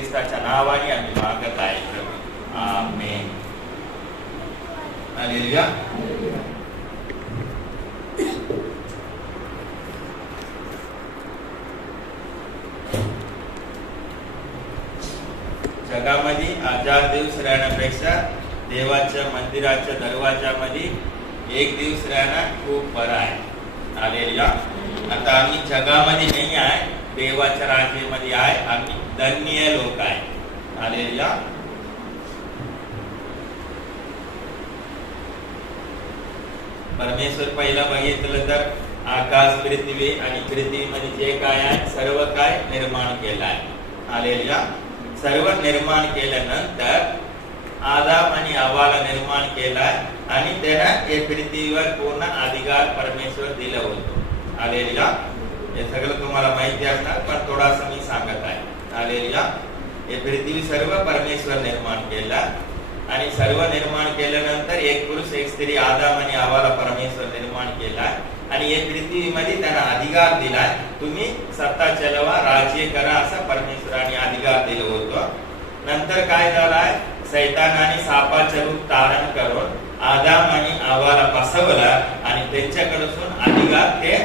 ख्रिस्ताच्या नावाने आम्ही मागत आहे प्रभू. आमेन. हालेलुया. जगामध्ये 1000 दिवस राहण्यापेक्षा देवाच्या मंदिराच्या दरवाजामध्ये 1 दिवस राहणं खूप बरं आहे. हालेलुया. आता आम्ही जगामध्ये नाही आहे, देवाच्या राज्यामध्ये आहे. आम्ही धन्य लोक आहे. हालेलुया. परमेश्वर पहिला बघितलं तर आकाश, पृथ्वी आणि पृथ्वीमध्ये जे काय आहे सर्व काय निर्माण केलं आहे. हालेलुया. सर्व निर्माण केल्यानंतर आदाम आणि हव्वाला निर्माण केलाय आणि त्यांना हे पृथ्वीवर पूर्ण अधिकार परमेश्वर दिलं होतं. हालेलुया. हे सगळं तुम्हाला माहिती असणार, पण थोडासा मी सांगत आहे. हालेलुया. हे पृथ्वी सर्व परमेश्वर निर्माण केला आणि सर्व निर्माण केल्यानंतर एक पुरुष एक स्त्री आदाम आणि हव्वाला परमेश्वर निर्माण केला आणि हे पृथ्वीमध्ये त्यांना अधिकार दिलाय, तुम्ही सत्ता चलवा, राज्य करा, असं परमेश्वराने अधिकार दिलं होतं. नंतर काय झालंय, सैतानाने सापाचे रूप धारण करून आदाम आणि हव्वाला फसवलं आणि त्यांच्याकडून अधिकार ते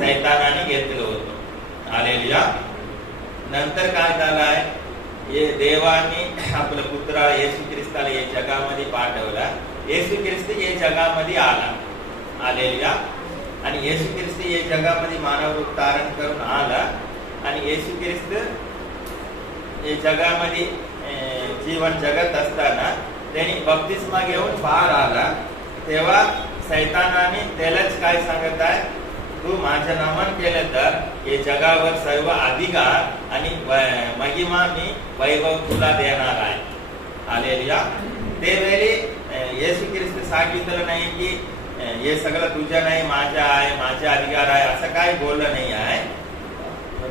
सैतानाने घेतलं होतं. हालेलुया. नंतर काय झालंय, हे देवाने आपला पुत्र येशू ख्रिस्ताला या जगामध्ये पाठवला. येशू ख्रिस्त या जगामध्ये आला. हालेलुया. आणि येशू ख्रिस्त या जगामध्ये मानव रूप धारण करून आला आणि येशू ख्रिस्त या जगामध्ये जीवन जगत असताना त्यांनी बप्तिस्मा घेऊन बाहेर आला. तेव्हा सैतानाने त्यालाच काय सांगत आहे, तू माझं नमन केलं तर हे जगावर सर्व अधिकार आणि महिमा मी वैभव तुला देणार आहे. हालेलुया. त्यावेळी येशू ख्रिस्त सांगितलं नाही की हे सगळं तुझ्या नाही, माझ्या आहे, माझा अधिकार आहे, असं काही बोललं नाही आहे.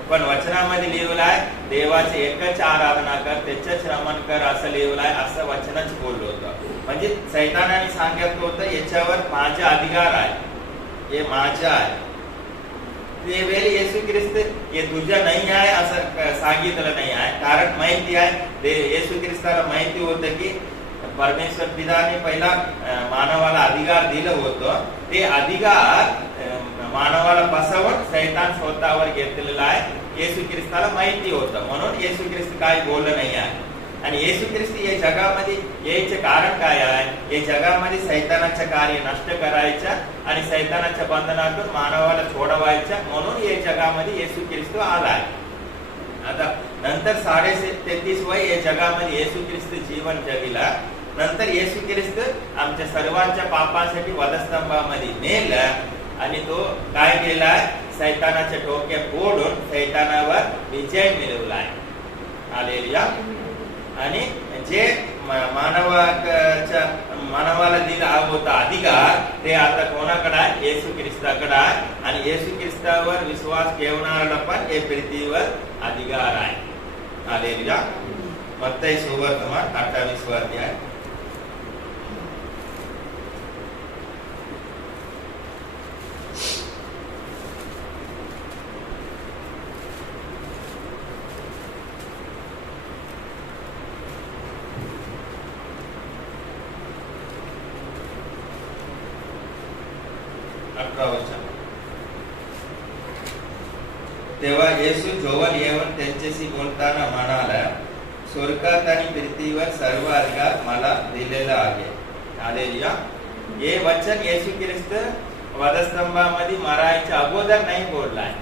पण वचनामध्ये लिहिलं आहे, देवाचे एकच आराधना कर, त्याचंच नमन कर, असं लिहिलं आहे, असं वचनच बोललं होतं. म्हणजे सैतानाने सांगितलं होतं याच्यावर माझा अधिकार आहे, हे माझं आहे. त्यावेळी येशू ख्रिस्त हे तुझ्या नाही आहे असं सांगितलं नाही आहे. कारण माहिती आहे, येशू ख्रिस्ताला माहिती होतं की परमेश्वर पिताने पहिला मानवाला अधिकार दिलं होतं. ते अधिकार मानवाला फसवून सैतान स्वतःवर घेतलेला आहे. येशू ख्रिस्ताला माहिती होतं, म्हणून येशू ख्रिस्त काय बोललं नाही आहे. आणि येशू ख्रिस्त या जगामध्ये यायचे कारण काय आहे, या जगामध्ये सैतानाचं कार्य नष्ट करायचं आणि सैतानाच्या बंधनातून मानवाला सोडवायचं, म्हणून या जगामध्ये येशू ख्रिस्त आलाय. आता नंतर 33 वय या जगामध्ये येशू ख्रिस्त जीवन जगला. नंतर येशू ख्रिस्त आमच्या सर्वांच्या पापासाठी वधस्तंभामध्ये मेलं आणि तो काय केलाय, सैतानाच्या डोक्या फोडून सैतानावर विजय मिळवलाय. हालेलुया. आणि जे मानवाला दिला होता अधिकार ते आता कोणाकडे आहे, येशू ख्रिस्ताकडे आहे. आणि येशू ख्रिस्तावर विश्वास ठेवणाऱ्याला पण हे पृथ्वीवर अधिकार आहे. हालेलुया. मत्ती सुवर्तमान 28 अध्याय. तेव्हा येशू जवळ येऊन त्यांच्याशी बोलताना म्हणाला, स्वर्गात आणि पृथ्वीवर सर्व अधिकार मला दिलेला आहे. हालेलुया. हे वचन येशू ख्रिस्त वधस्तंभामध्ये मरायच्या अगोदर नाही बोललाय.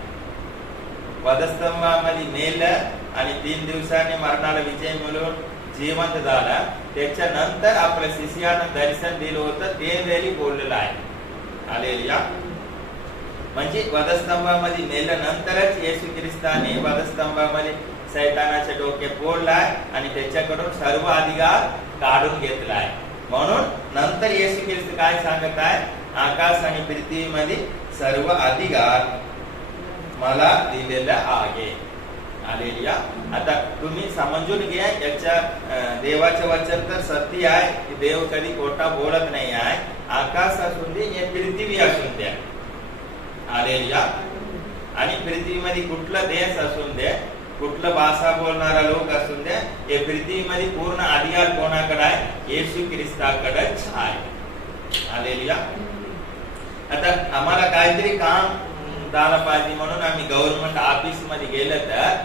वधस्तंभामध्ये मेलं आणि 3 दिवसांनी मरणाला विजय मिळवून जिवंत झाला. त्याच्यानंतर आपल्या शिष्यानं दर्शन दिलं होतं, ते वेळी बोललेलं आहे. हालेलुया. म्हणजे वधस्तंभामध्ये मेल्यानंतरच येशू ख्रिस्ताने वधस्तंभामध्ये सैतानाचे डोके फोडलाय आणि त्याच्याकडून सर्व अधिकार काढून घेतलाय. म्हणून नंतर येशू ख्रिस्त काय सांगत आहे, आकाश आणि पृथ्वीमध्ये सर्व अधिकार मला दिलेला आहे. हालेलुया. आता तुम्ही समजून घ्या, याच्या देवाचे वचन तर सत्य आहे की देव कधी खोटा बोलत नाही आहे. आकाश असून दे या पृथ्वी असून द्या. हालेलुया. आणि पृथ्वीमध्ये कुठला देश असून दे, कुठलं भाषा बोलणारा लोक असून द्या, हे पृथ्वीमध्ये पूर्ण अधिकार कोणाकडे आहे? येशू ख्रिस्ताकडेच आहे. हालेलुया. आता आम्हाला काहीतरी काम झालं पाहिजे म्हणून आम्ही गव्हर्नमेंट ऑफिस मध्ये गेलं तर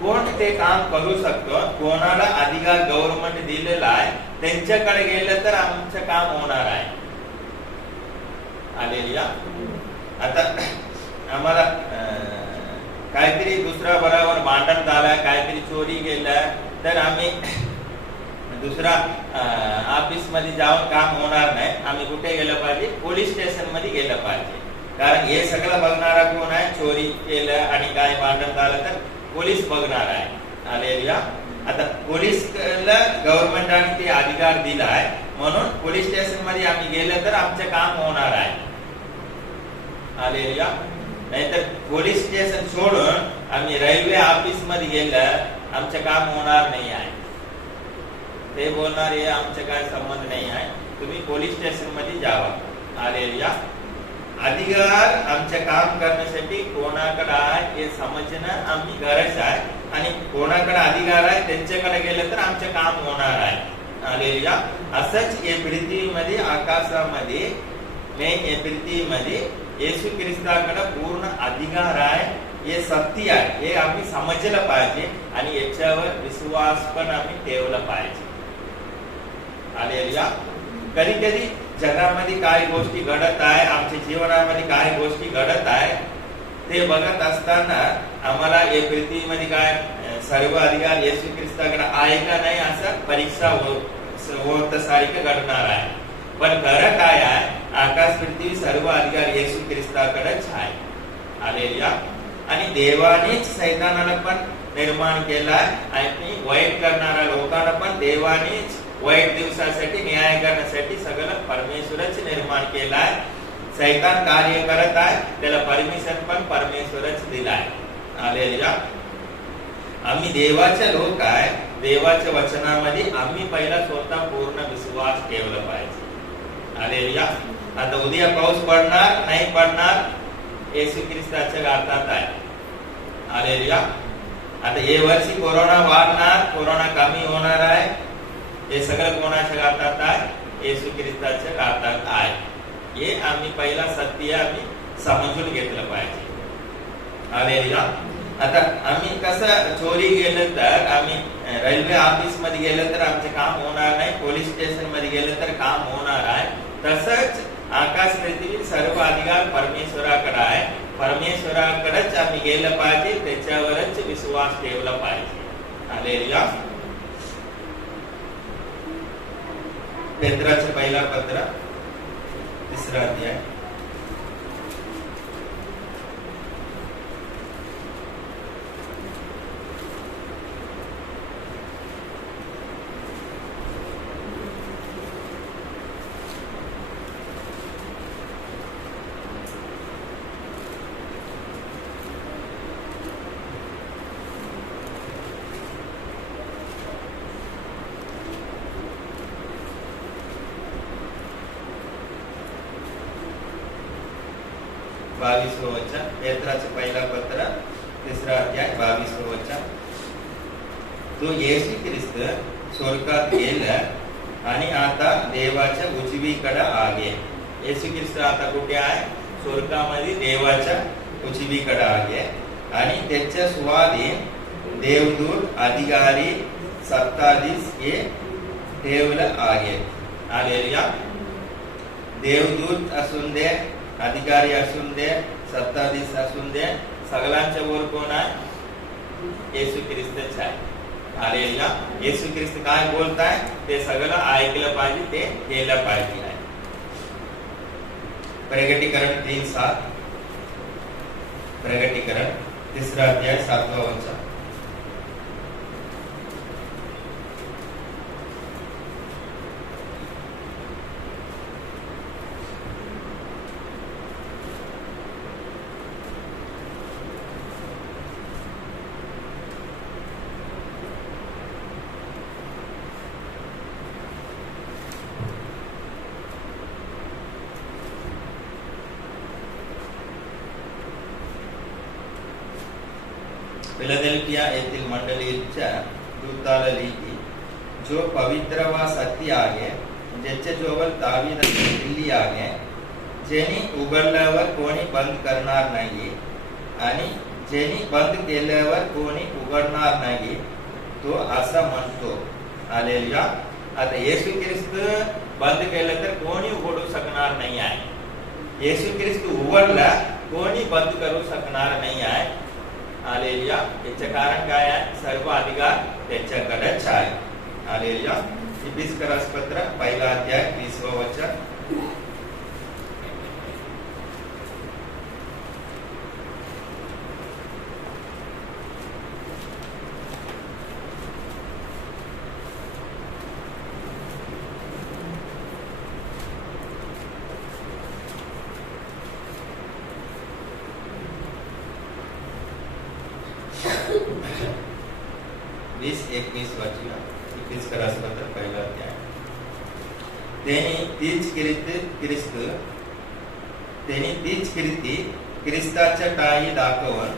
कोण ते काम करू शकतो? कोणाला अधिकार गव्हर्नमेंट दिलेला आहे त्यांच्याकडे गेलं तर आमचं काम होणार आहे. हालेलुया. आता आम्हाला काहीतरी दुसरा बरोबर भांडण झालं, काहीतरी चोरी गेलं तर आम्ही दुसरा ऑफिस मध्ये जाऊन काम होणार नाही. आम्ही कुठे गेलं पाहिजे? पोलीस स्टेशन मध्ये गेलं पाहिजे. कारण हे सगळं बघणारा कोण आहे? चोरी केलं आणि काय भांडण झालं तर पोलीस बघणार आहे. हालेलुया. आता पोलीसला गव्हर्नमेंटाने ते अधिकार दिला आहे म्हणून पोलीस स्टेशन मध्ये आम्ही गेलं तर आमचं काम होणार आहे. हालेलुया. नाहीतर पोलीस स्टेशन सोडून आम्ही रेल्वे ऑफिस मध्ये गेलं आमचं काम होणार नाही आहे. ते बोलणार हे आमचं काय संबंध नाही आहे, तुम्ही पोलीस स्टेशन मध्ये जावा. हालेलुया. अधिकार आमचे काम करण्यासाठी कोणाकडे आहे हे समजणं आम्ही गरज आहे आणि कोणाकडे अधिकार आहे त्यांच्याकडे गेलं तर आमचे काम होणार आहे. हालेलुया. असंच या पृथ्वीमध्ये आकाशामध्ये या पृथ्वीमध्ये येशू ख्रिस्ताकडे पूर्ण अधिकार आहे, हे सत्य आहे, हे आम्ही समजलं पाहिजे आणि याच्यावर विश्वास पण आम्ही ठेवला पाहिजे. हालेलुया. कधी कधी जगामध्ये काय गोष्टी घडत आहे, आमच्या जीवनामध्ये काय गोष्टी घडत आहे ते बघत असताना आम्हाला या पृथ्वीमध्ये काय सर्व अधिकार येशू ख्रिस्ताकडे आहे का नाही असं परीक्षा होत सारखं घडणार आहे. पण खरं काय आहे? आकाश पृथ्वी सर्व अधिकार येशू ख्रिस्ताकडेच आहे. हालेलुया. आणि देवानेच सैतानाला पण निर्माण केलाय आणि वाईट करणाऱ्या लोकांना पण देवानेच वाईट दिवसासाठी न्याय करण्यासाठी सगळं परमेश्वरच निर्माण केलाय. सैतान कार्य करत आहे, त्याला परमिशन पण परमेश्वरच दिलाय. हालेलुया. आम्ही देवाचे लोक आहे, देवाच्या वचनामध्ये आम्ही पहिला स्वतः पूर्ण विश्वास ठेवला पाहिजे. हालेलुया. आता उद्या पाऊस पडणार नाही पडणार येशू ख्रिस्ताच्या हातात आहे. हालेलुया. आता हे वर्षी कोरोना वाढणार, कोरोना कमी होणार आहे, हे सगळं कोणाच्या हातात आहे? येशू ख्रिस्ताच्या हातात आहे. हे आम्ही पहिला सत्य आम्ही समजून घेतलं पाहिजे. हालेलुया. आता आम्ही कसं चोरी गेलं तर आम्ही रेल्वे ऑफिस मध्ये गेलं तर आमचे काम होणार नाही, पोलीस स्टेशन मध्ये गेलं तर काम होणार आहे. तसंच आकाश पृथ्वी सर्व अधिकार परमेश्वराकडे आहे, परमेश्वराकडेच आम्ही गेलं पाहिजे, त्याच्यावरच विश्वास ठेवला पाहिजे. हालेलुया. पेत्राचं पहिला पत्र 3रा अध्याय 22 वचन. पेत्राचं पहिला पत्र 3रा अध्याय 22 वचन. तो येशू ख्रिस्त स्वर्गात गेला आणि आता देवाच्या उजवीकडे आहे. येशू ख्रिस्त आता कुठे आहे? स्वर्गामध्ये देवाच्या उजवीकडे आहे आणि त्याच्या स्वाधीन देवदूत, अधिकारी, सत्ताधीश हे ठेवलं आहे. हालेलुया. देवदूत असून दे, अधिकारी असून दे, सत्ताधीश असून दे, सगळ्यांच्या वर कोण आहे? येशू ख्रिस्तच आहे. हालेलुया. येशू ख्रिस्त काय बोलताय ते सगळं ऐकलं पाहिजे, ते केलं पाहिजे आहे. प्रगटीकरण 3:7. प्रगटीकरण 3रा अध्याय 7वा वचन. फिलाडेल्फिया येथील मंडळीच्या दूताला लिहिली, जो पवित्र व सत्य आहे, ज्याच्या जोवल दावीदाची दिल्ली आहे, ज्यांनी उघडल्यावर कोणी बंद करणार नाही आणि ज्यांनी बंद केल्यावर कोणी उघडणार नाही, तो असा म्हणतो. हालेलुया. आता येशू ख्रिस्त बंद केलं तर कोणी उघडू शकणार नाही आहे. येशू ख्रिस्त उघडला कोणी बंद करू शकणार नाही आहे. हालेलुया. याचे कारण काय आहे? सर्व अधिकार त्याच्याकडेच आहे. हालेलुया. इफिसियन्स पत्र 1 अध्याय 20 वचन. वीस 21 वाचूया. इफिसियन्स पत्र 1 अध्याय. त्यांनी तीच कीर्ती ख्रिस्ताच्या टाळी दाखवून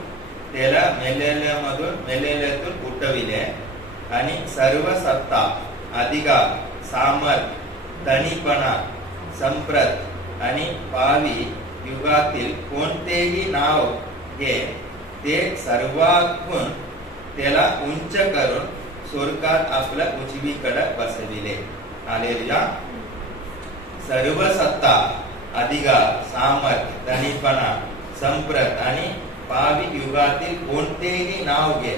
त्याला मेलेल्यातून उठविले आणि सर्व सत्ता, अधिकार, सामर्थ, धनीपणा, संप्रत आणि भावी युगातील कोणतेही नाव घे, ते सर्वांहून त्याला उंच करून स्वर्गात आपल्या उजवीकडे बसविले. हालेलुया. सर्व सत्ता, अधिकार, सामर्थ, धनीपणा, संप्रत आणि भावी युगातील कोणतेही नाव घे,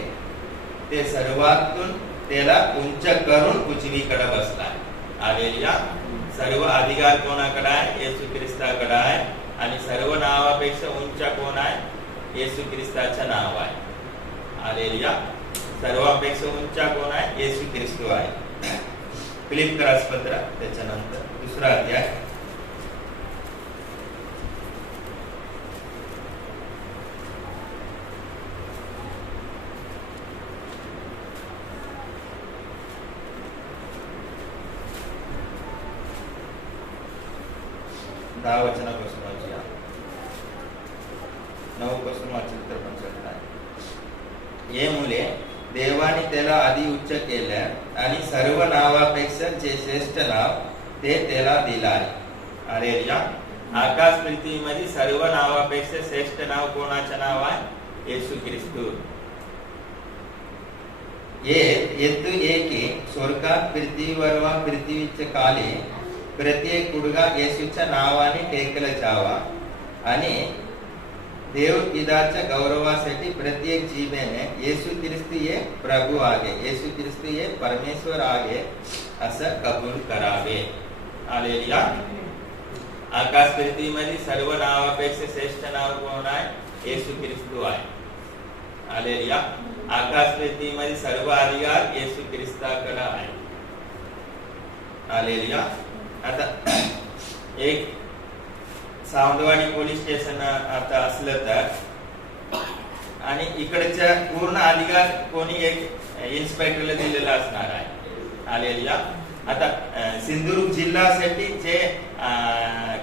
ते सर्वातून त्याला उंच करून उजवीकडे बसला. हालेलुया. सर्व अधिकार कोणाकडे आहे? येशू ख्रिस्ताकडे आहे. आणि सर्व नावापेक्षा उंच कोण आहे? येशू ख्रिस्ताचं नाव आहे. हालेलुया. सर्वांपेक्षा उंच कोण आहे? येशू ख्रिस्त आहे. फिलिप्पियन्स पत्र त्याच्यानंतर 2 अध्याय. दहा वचनापासून वाचूया. 9 पासून वाचलं तर पण चालणार. हे मुले देवाने त्याला आधी उच्च केलं आणि सर्व नावापेक्षा जे श्रेष्ठ नाव ते त्याला दिलं आहे. हालेलुया. आकाश पृथ्वीमध्ये सर्व नावापेक्षा श्रेष्ठ नाव कोणाचं नाव आहे? येशू ख्रिस्त. येतू की स्वर्गात पृथ्वीवर व पृथ्वीच्या खाली प्रत्येक गुडघा येशूच्या नावाने टेकला जावा आणि देव पिताच्या गौरवासाठी प्रत्येक जीवेने येशू ख्रिस्त हे प्रभू आहे, येशू ख्रिस्त हे परमेश्वर आहे असं कबूल करावे. हालेलुया. आकाश पृथ्वीमध्ये सर्व नावापेक्षा श्रेष्ठ नाव कोण आहे? येशू ख्रिस्त आहे. हालेलुया. आकाश पृथ्वीमध्ये सर्व अधिकार येशू ख्रिस्ताकडे आहे. हालेलुया. आता एक सावंतवाडी पोलीस स्टेशन आता असलं तर आणि इकडच्या पूर्ण अधिकार कोणी एक इन्स्पेक्टरला दिलेला असणार आहे. हालेलुया. आता सिंधुदुर्ग जिल्ह्यासाठी जे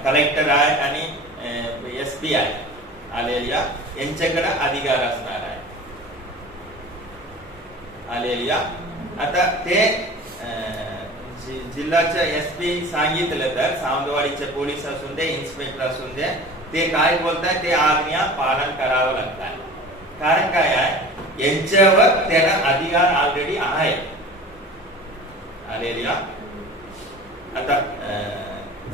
कलेक्टर आहे आणि SP आहे, हालेलुया, यांच्याकडे अधिकार असणार आहे. हालेलुया. आता ते जिल्ह्याच्या SP सांगितलं तर सावंतवाडीचे पोलीस असून दे, इन्स्पेक्टर असून दे, ते काय बोलतात ते आज्ञा पालन करावं लागतात. कारण काय आहे? यांच्यावर त्याला अधिकार ऑलरेडी आहे. हालेलुया. आता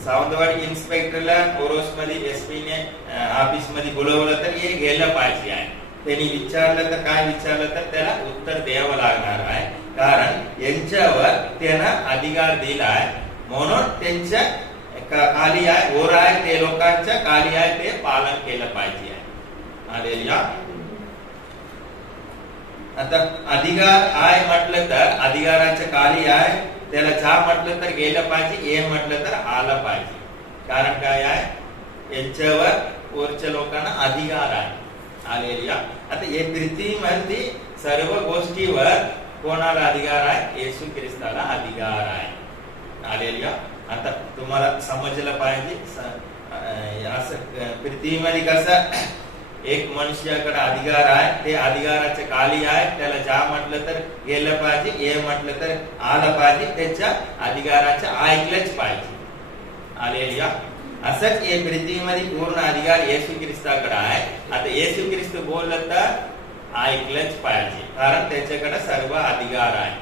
सावंतवाडी इन्स्पेक्टरला कोरोस मध्ये SP ने ऑफिस मध्ये बोलवलं तर हे गेलं पाहिजे आहे. त्यांनी विचारलं तर काय विचारलं तर त्याला उत्तर द्यावं लागणार आहे. कारण यांच्यावर त्यांना अधिकार दिला आहे, म्हणून त्यांच्या खाली आहे, वर आहे, ते लोकांच्या खाली आहे, ते पालन केलं पाहिजे. हालेलुया. आता अधिकार आहे म्हटलं तर अधिकाराच्या खाली आहे, त्याला जा म्हटलं तर गेलं पाहिजे, ये म्हटलं तर आलं पाहिजे. कारण काय आहे? यांच्यावर वरच्या लोकांना अधिकार आहे. हालेलुया. आता हे पृथ्वीमध्ये सर्व गोष्टीवर कोणाला अधिकार आहे? येशू ख्रिस्ताला अधिकार आहे. हालेलुया. आता तुम्हाला समजलं पाहिजे असं पृथ्वीमध्ये कसं एक मनुष्याकडे अधिकार आहे, ते अधिकाराचे खाली आहे, त्याला जा म्हटलं तर गेलं पाहिजे, ये म्हटलं तर आलं पाहिजे, त्याच्या अधिकाराचे ऐकलंच पाहिजे. हालेलुया. असंच या पृथ्वीमध्ये पूर्ण अधिकार येशू ख्रिस्ताकडे आहे. आता येशू ख्रिस्त बोललं तर ऐकलंच पाहिजे, कारण त्याच्याकडे सर्व अधिकार आहे.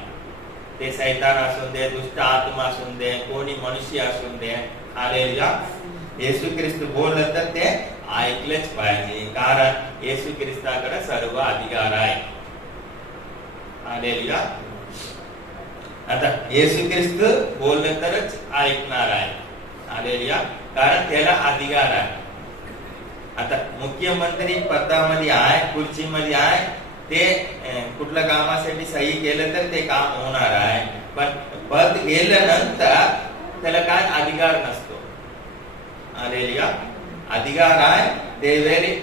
ते सैतान असून दे, दुष्ट आत्मा असून दे, कोणी मनुष्य असून दे. हालेलुया. येशू ख्रिस्त बोललं तर ते ऐकलंच पाहिजे, कारण येशू ख्रिस्ताकडे सर्व अधिकार आहे. हालेलुया. आता येशू ख्रिस्त बोललं तरच ऐकणार आहे. हालेलुया. कारण त्याला अधिकार आहे. आता मुख्यमंत्री पदामध्ये आहे, खुर्चीमध्ये आहे, ते कुठल्या कामासाठी सही केलं तर ते काम होणार आहे. पण पद गेल्यानंतर त्याला काय अधिकार नसतो. हालेलुया. अधिकार आहे ते वेळी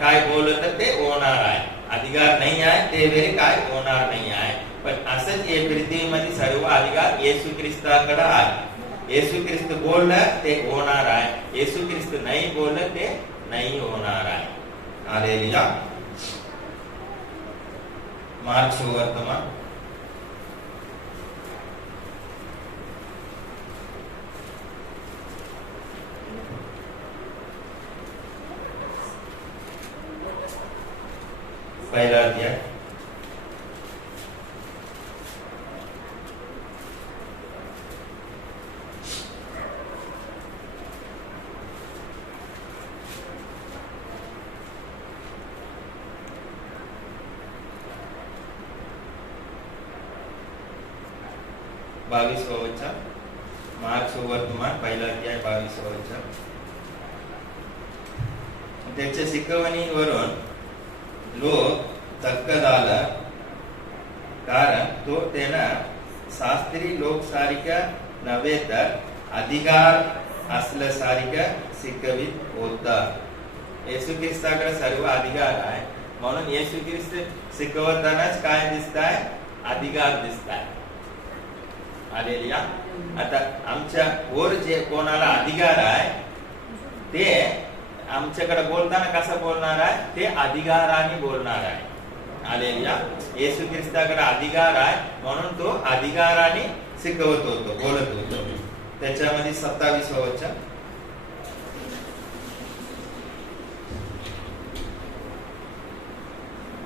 काय बोललं तर ते होणार आहे. अधिकार नाही आहे ते वेळी काय होणार नाही आहे. पण असंच या पृथ्वीमध्ये सर्व अधिकार येशू ख्रिस्ताकडे आहे. येशू ख्रिस्त बोललं ते होणार आहे, येशू ख्रिस्त नाही बोललं ते नाही होणार आहे. हालेलुया. मार्क सुवर्तमान पहिला अध्याय 22 वचन. मार्क सुवर्तमान पहिला अध्याय 22 वचन. त्याच्या शिकवणीवरून लोक थक्क झाला, कारण तो त्यांना शास्त्री लोकसारख्या नव्हे तर अधिकार असल्यासारख्या शिकवित होता. येशू ख्रिस्ताकडे सर्व अधिकार आहे, म्हणून येशू ख्रिस्त शिकवतानाच काय दिसताय? अधिकार दिसताय. हालेलुया. आता आमच्या वर जे कोणाला अधिकार आहे ते आमच्याकडे बोलताना कसं बोलणार आहे? ते अधिकाराने बोलणार आहे. हालेलुया. येशू ख्रिस्ताकडे अधिकार आहे, म्हणून तो अधिकाराने शिकवत होतो, बोलत होतो. त्याच्यामध्ये 27 वचन.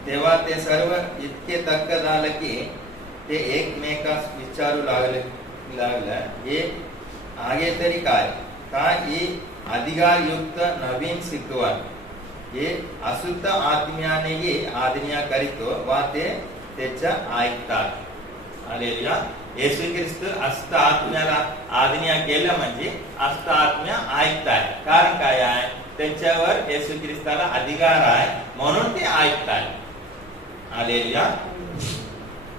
तेव्हा ते सर्व इतके थक्क झाले की ते एकमेकास विचारू लागलं, हे आगे तरी काय ही अधिकारयुक्त नवीन शिकवण हे अशुद्ध आत्म्यानेही आज्ञा करीतो वा ते त्याच्या ऐकतात. हालेलुया. येशू ख्रिस्त अशुद्ध आत्म्याला आज्ञा केलं म्हणजे अशुद्ध आत्म्या ऐकताय. कारण काय आहे? त्यांच्यावर येशू ख्रिस्ताला अधिकार आहे, म्हणून ते ऐकतात. हालेलुया.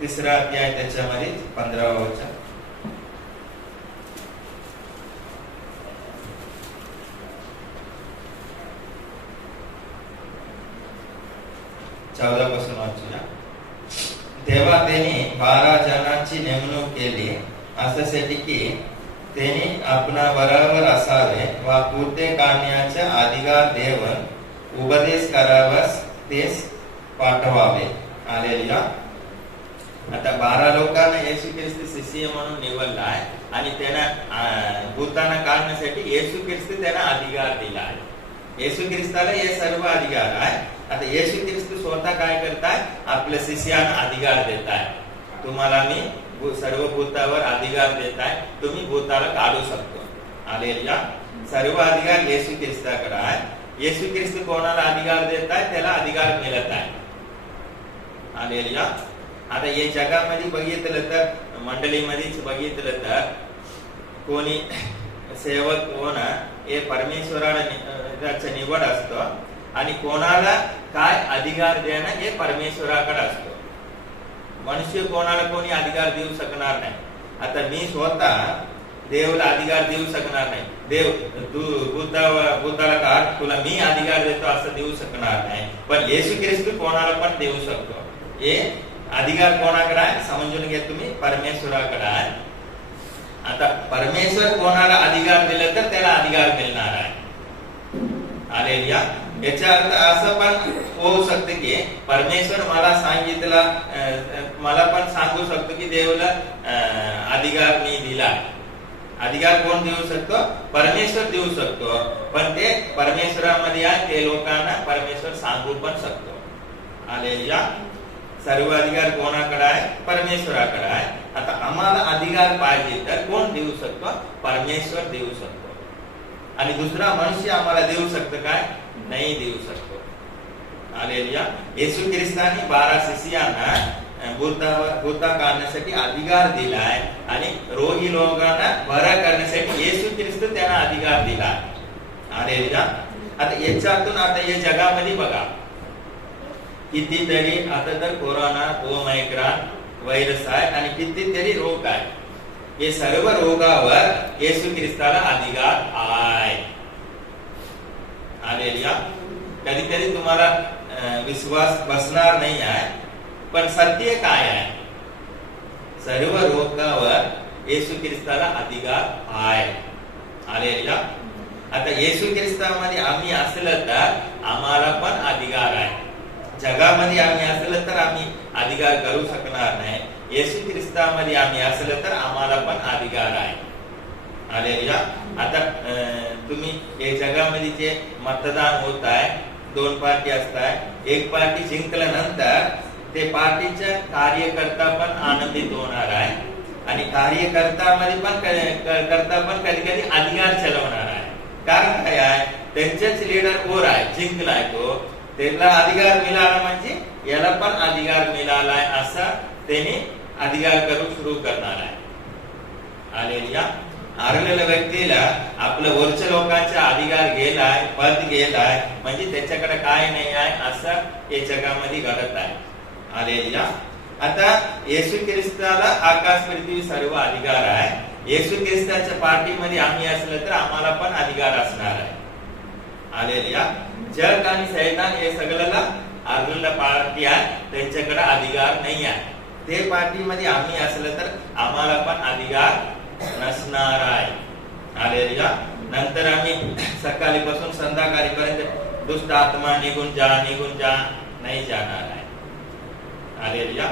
तिसरा अध्याय त्याच्यामध्ये 15 वचन. 14 पासून वाचूया. तेव्हा त्यांनी 12 जणांची नेमणूक केली, अशासाठी की त्यांनी आपणा बरोबर असावे वा कृत्य करण्याचे अधिकार देऊन उपदेश करावयास तेच पाठवावे. हालेलुया. आता 12 लोकांना येशू ख्रिस्त शिष्य म्हणून निवडला आहे आणि त्यांना भूताना काढण्यासाठी येशू ख्रिस्त त्यांना अधिकार दिला आहे. येशू ख्रिस्ताला हे सर्व अधिकार आहे. आता येशू ख्रिस्त स्वतः काय करताय? आपल्या शिष्यांना अधिकार देताय. तुम्हाला मी सर्व भूतावर अधिकार देताय, तुम्ही भूताला काढू शकतो. हालेलुया. सर्व अधिकार येशू ख्रिस्ताकडे आहे. येशू ख्रिस्त कोणाला अधिकार देताय? त्याला अधिकार मिळत आहे. हालेलुया. आता या जगामध्ये बघितलं तर, मंडळीमध्येच बघितलं तर, कोणी सेवक होणं हे परमेश्वराचा निवड असतो आणि कोणाला काय अधिकार देणं हे परमेश्वराकडे असतो. मनुष्य कोणाला कोणी अधिकार देऊ शकणार नाही. आता मी स्वतः देवाला अधिकार देऊ शकणार नाही. देव तू भूताला काढ, तुला मी अधिकार देतो असं देऊ शकणार नाही. पण येशू ख्रिस्त कोणाला पण देऊ शकतो. हे अधिकार कोणाकडे आहे? समजून घ्या तुम्ही, परमेश्वराकडे आहे. आता परमेश्वर कोणाला अधिकार दिला तर त्याला अधिकार मिळणार आहे. हालेलुया. याचा अर्थ असं पण होऊ शकते की परमेश्वर मला सांगितलं, मला पण सांगू शकतो की देवाला अधिकार मी दिला. अधिकार कोण देऊ शकतो? परमेश्वर देऊ शकतो. पण ते परमेश्वरामध्ये आहे, ते लोकांना परमेश्वर सांगू पण शकतो. हालेलुया. सर्व अधिकार कोणाकडे आहे? परमेश्वराकडे आहे. आता आम्हाला अधिकार पाहिजे तर कोण देऊ शकतो? परमेश्वर देऊ शकतो. आणि दुसरा मनुष्य आम्हाला देऊ शकतो काय? नाही देऊ शकतो. हालेलुया. येशू ख्रिस्ताने 12 शिष्यांना भूता काढण्यासाठी अधिकार दिलाय आणि रोगी लोकांना बरा करण्यासाठी येशू ख्रिस्त त्यांना अधिकार दिला. हालेलुया. आता याच्यातून आता या जगामध्ये बघा कितीतरी, आता तर कोरोना, ओमायक्रॉन व्हायरस आहे आणि कितीतरी रोग आहे. हे सर्व रोगावर येशू ख्रिस्ताला अधिकार आहे. हालेलुया. कधी कधी तुम्हाला विश्वास बसणार नाही आहे, पण सत्य काय आहे? सर्व रोगावर येशू ख्रिस्ताला अधिकार आहे. हालेलुया. आता येशू ख्रिस्तामध्ये आम्ही असलं तर आम्हाला पण अधिकार आहे. जगामध्ये आम्ही असलं तर आम्ही अधिकार करू शकणार नाही. येशू ख्रिस्तामध्ये आम्ही असलं तर आम्हाला पण अधिकार आहे. हालेलुया. आता तुम्ही हे जगामध्ये जे मतदान होत आहे, 2 पार्टी असतात. एक पार्टी जिंकल्यानंतर ते पार्टीचे कार्यकर्ता पण आनंदित होणार आहे आणि कार्यकर्ता मध्ये पण करता पण कधी कधी अधिकार चलवणार आहे. कारण काय आहे? त्यांचेच लीडर कोण आहे? जिंकलाय तो, त्याला अधिकार मिळाला म्हणजे याला पण अधिकार मिळालाय असा त्याने अधिकार करू सुरू करणार आहे. हालेलुया. हरलेल्या व्यक्तीला आपल्या वरच्या लोकांचा अधिकार गेलाय, पद गेलाय म्हणजे त्याच्याकडे काय नाही आहे असं हे जगामध्ये घडत आहे. हालेलुया. आता येशू ख्रिस्ताला आकाश पृथ्वी सर्व अधिकार आहे. येशू ख्रिस्ताच्या पार्टीमध्ये आम्ही असलं तर आम्हाला पण अधिकार असणार आहे. हालेलुया. जग आणि सैतान हे सगळ्याला हरलेला पार्टी आहे, त्यांच्याकडे अधिकार नाही आहे. ते पार्टीमध्ये आम्ही असलं तर आम्हाला पण अधिकार नसणार आहे. हालेलुया. नंतर आम्ही सकाळीपासून संध्याकाळीपर्यंत दुष्ट आत्मा निघून जा नाही जाणार आहे. हालेलुया.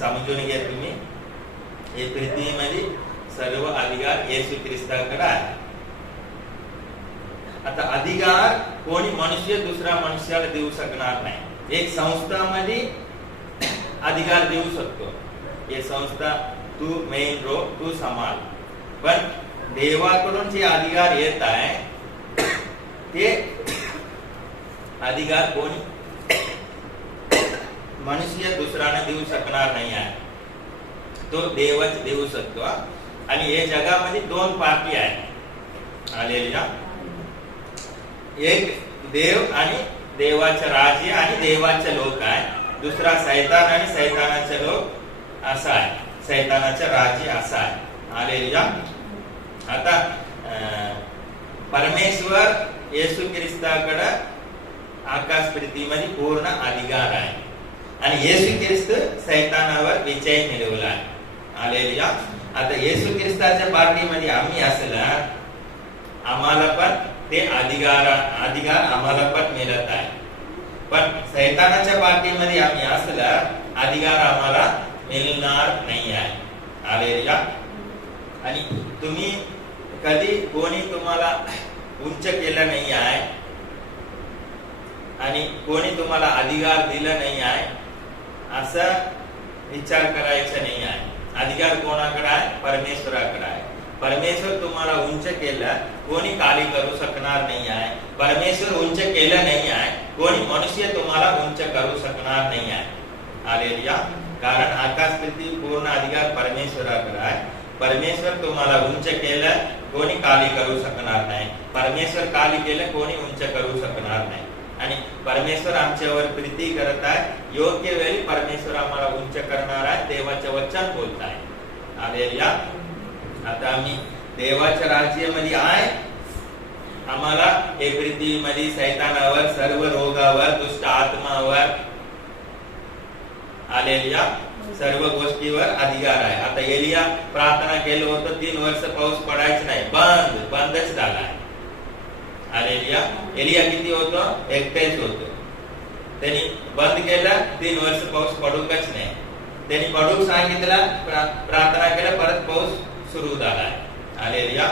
समजून घ्या तुम्ही, हे पृथ्वीमध्ये सर्व अधिकार येशू ख्रिस्ताकडे आहे. आता अधिकार कोणी मनुष्य दुसऱ्या मनुष्याला देऊ शकणार नाही. एक संस्थामध्ये अधिकार देऊ शकतो, हे संस्था तू मेन रो तू सांभाळ. पण देवाकडून जे अधिकार येत आहे ते अधिकार कोणी मनुष्य दुसऱ्याने देऊ शकणार नाही आहे, तो देवच देऊ शकतो. आणि हे जगामध्ये 2 पार्टी आहेत. हालेलुया. एक देव आणि देवाचे राज्य आणि देवाचे लोक आहे. दुसरा सैतान आणि सैतानाचे लोक असा आहे, सैतानाचे राज्य असा आहे. हालेलुया. आता परमेश्वर येशू ख्रिस्ताकडे आकाश पृथ्वीमध्ये पूर्ण अधिकार आहे आणि येशू ख्रिस्त सैतानावर विजय मिळवला आहे. हालेलुया. आता येशू ख्रिस्ताच्या पार्टीमध्ये आम्ही असला आम्हाला पण ते अधिकार आम्हाला पण मिळत आहे. पण सैतानाच्या पार्टीमध्ये आम्ही असला अधिकार आम्हाला मिळणार नाही आहे. हालेलुया. आणि तुम्ही कधी कोणी तुम्हाला उच्च केलं नाही आहे आणि कोणी तुम्हाला अधिकार दिला नाही आहे असा विचार करायचा नाही आहे. अधिकार कोणाकडे आहे? परमेश्वराकडे आहे. परमेश्वर तुम्हाला उंच केलं, कोणी खाली करू शकणार नाही आहे. परमेश्वर उंच केलं नाही आहे, कोणी मनुष्य तुम्हाला उंच करू शकणार नाही आहे. हालेलुया. कारण आकाश पृथ्वी पूर्ण अधिकार परमेश्वराकडे आहे. परमेश्वर तुम्हाला उंच केलं, कोणी खाली करू शकणार नाही. परमेश्वर खाली केलं, कोणी उंच करू शकणार नाही. आणि परमेश्वर आमच्यावर प्रीती करत आहे. योग्य वेळी परमेश्वर आम्हाला उंच करणार आहे, देवाचे वचन बोलत आहे. हालेलुया. आता आम्ही देवाच्या राज्यामध्ये आहे. आम्हाला हे पृथ्वीमध्ये सैतानावर, सर्व रोगावर, दुष्ट आत्मावर, हालेलुया, सर्व गोष्टीवर अधिकार आहे. आता एलिया प्रार्थना केलं होतं, 3 वर्ष पाऊस पडायचा नाही, बंदच झाला आहे. हालेलुया. एलिया किती होतो? एकटेच होतो. त्यांनी बंद केलं, 3 वर्ष पाऊस पडूकच नाही. त्यांनी पडूक सांगितलं, प्रार्थना केलं, परत पाऊस सुरू झाला. हालेलुया.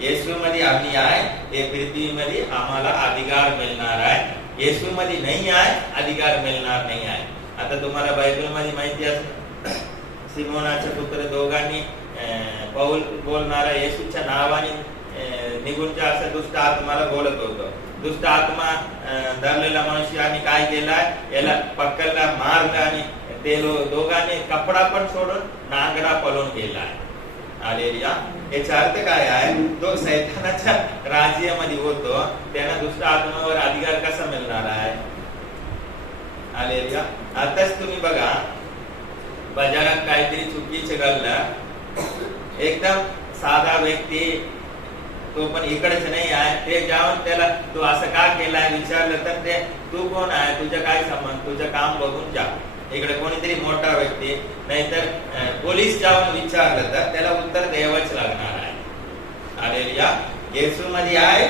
येशू मध्ये आम्ही आहे, हे पृथ्वीमध्ये आम्हाला अधिकार मिळणार आहे. येशू मध्ये नाही आहे, अधिकार मिळणार नाही आहे. आता तुम्हाला बायबल मध्ये माहिती असेल, सिमोनाचे पुत्र दोघांनी पौल बोलणारा येशूच्या नावाने निघूनच्या असं दुष्ट आत्माला बोलत होतो. दुष्ट आत्मा धरलेला मनुष्याने काय केलाय, याला पकडला, मारला आणि ते दोघांनी कपडा पण सोडून नांगरा पळून गेलाय. हालेलुया. याचा अर्थ काय आहे? तो सैतानाच्या राज्यामध्ये होतो, त्यांना दुष्ट आत्मावर अधिकार कसा मिळणार आहे? हालेलुया. आताच तुम्ही बघा, बाजारात काहीतरी चुकीचं घडलं, एकदम साधा व्यक्ती, तो पण इकडेच नाही आहे, ते जाऊन त्याला तू असं का केलाय विचारलं तर ते तू कोण आहे, तुझं काय संबंध, तुझं काम बघून जा. इकडे कोणीतरी मोठा व्यक्ती नाहीतर पोलीस जाऊन विचारलं तर त्याला उत्तर द्यावंच लागणार आहे. हालेलुया. येशू मध्ये आहे,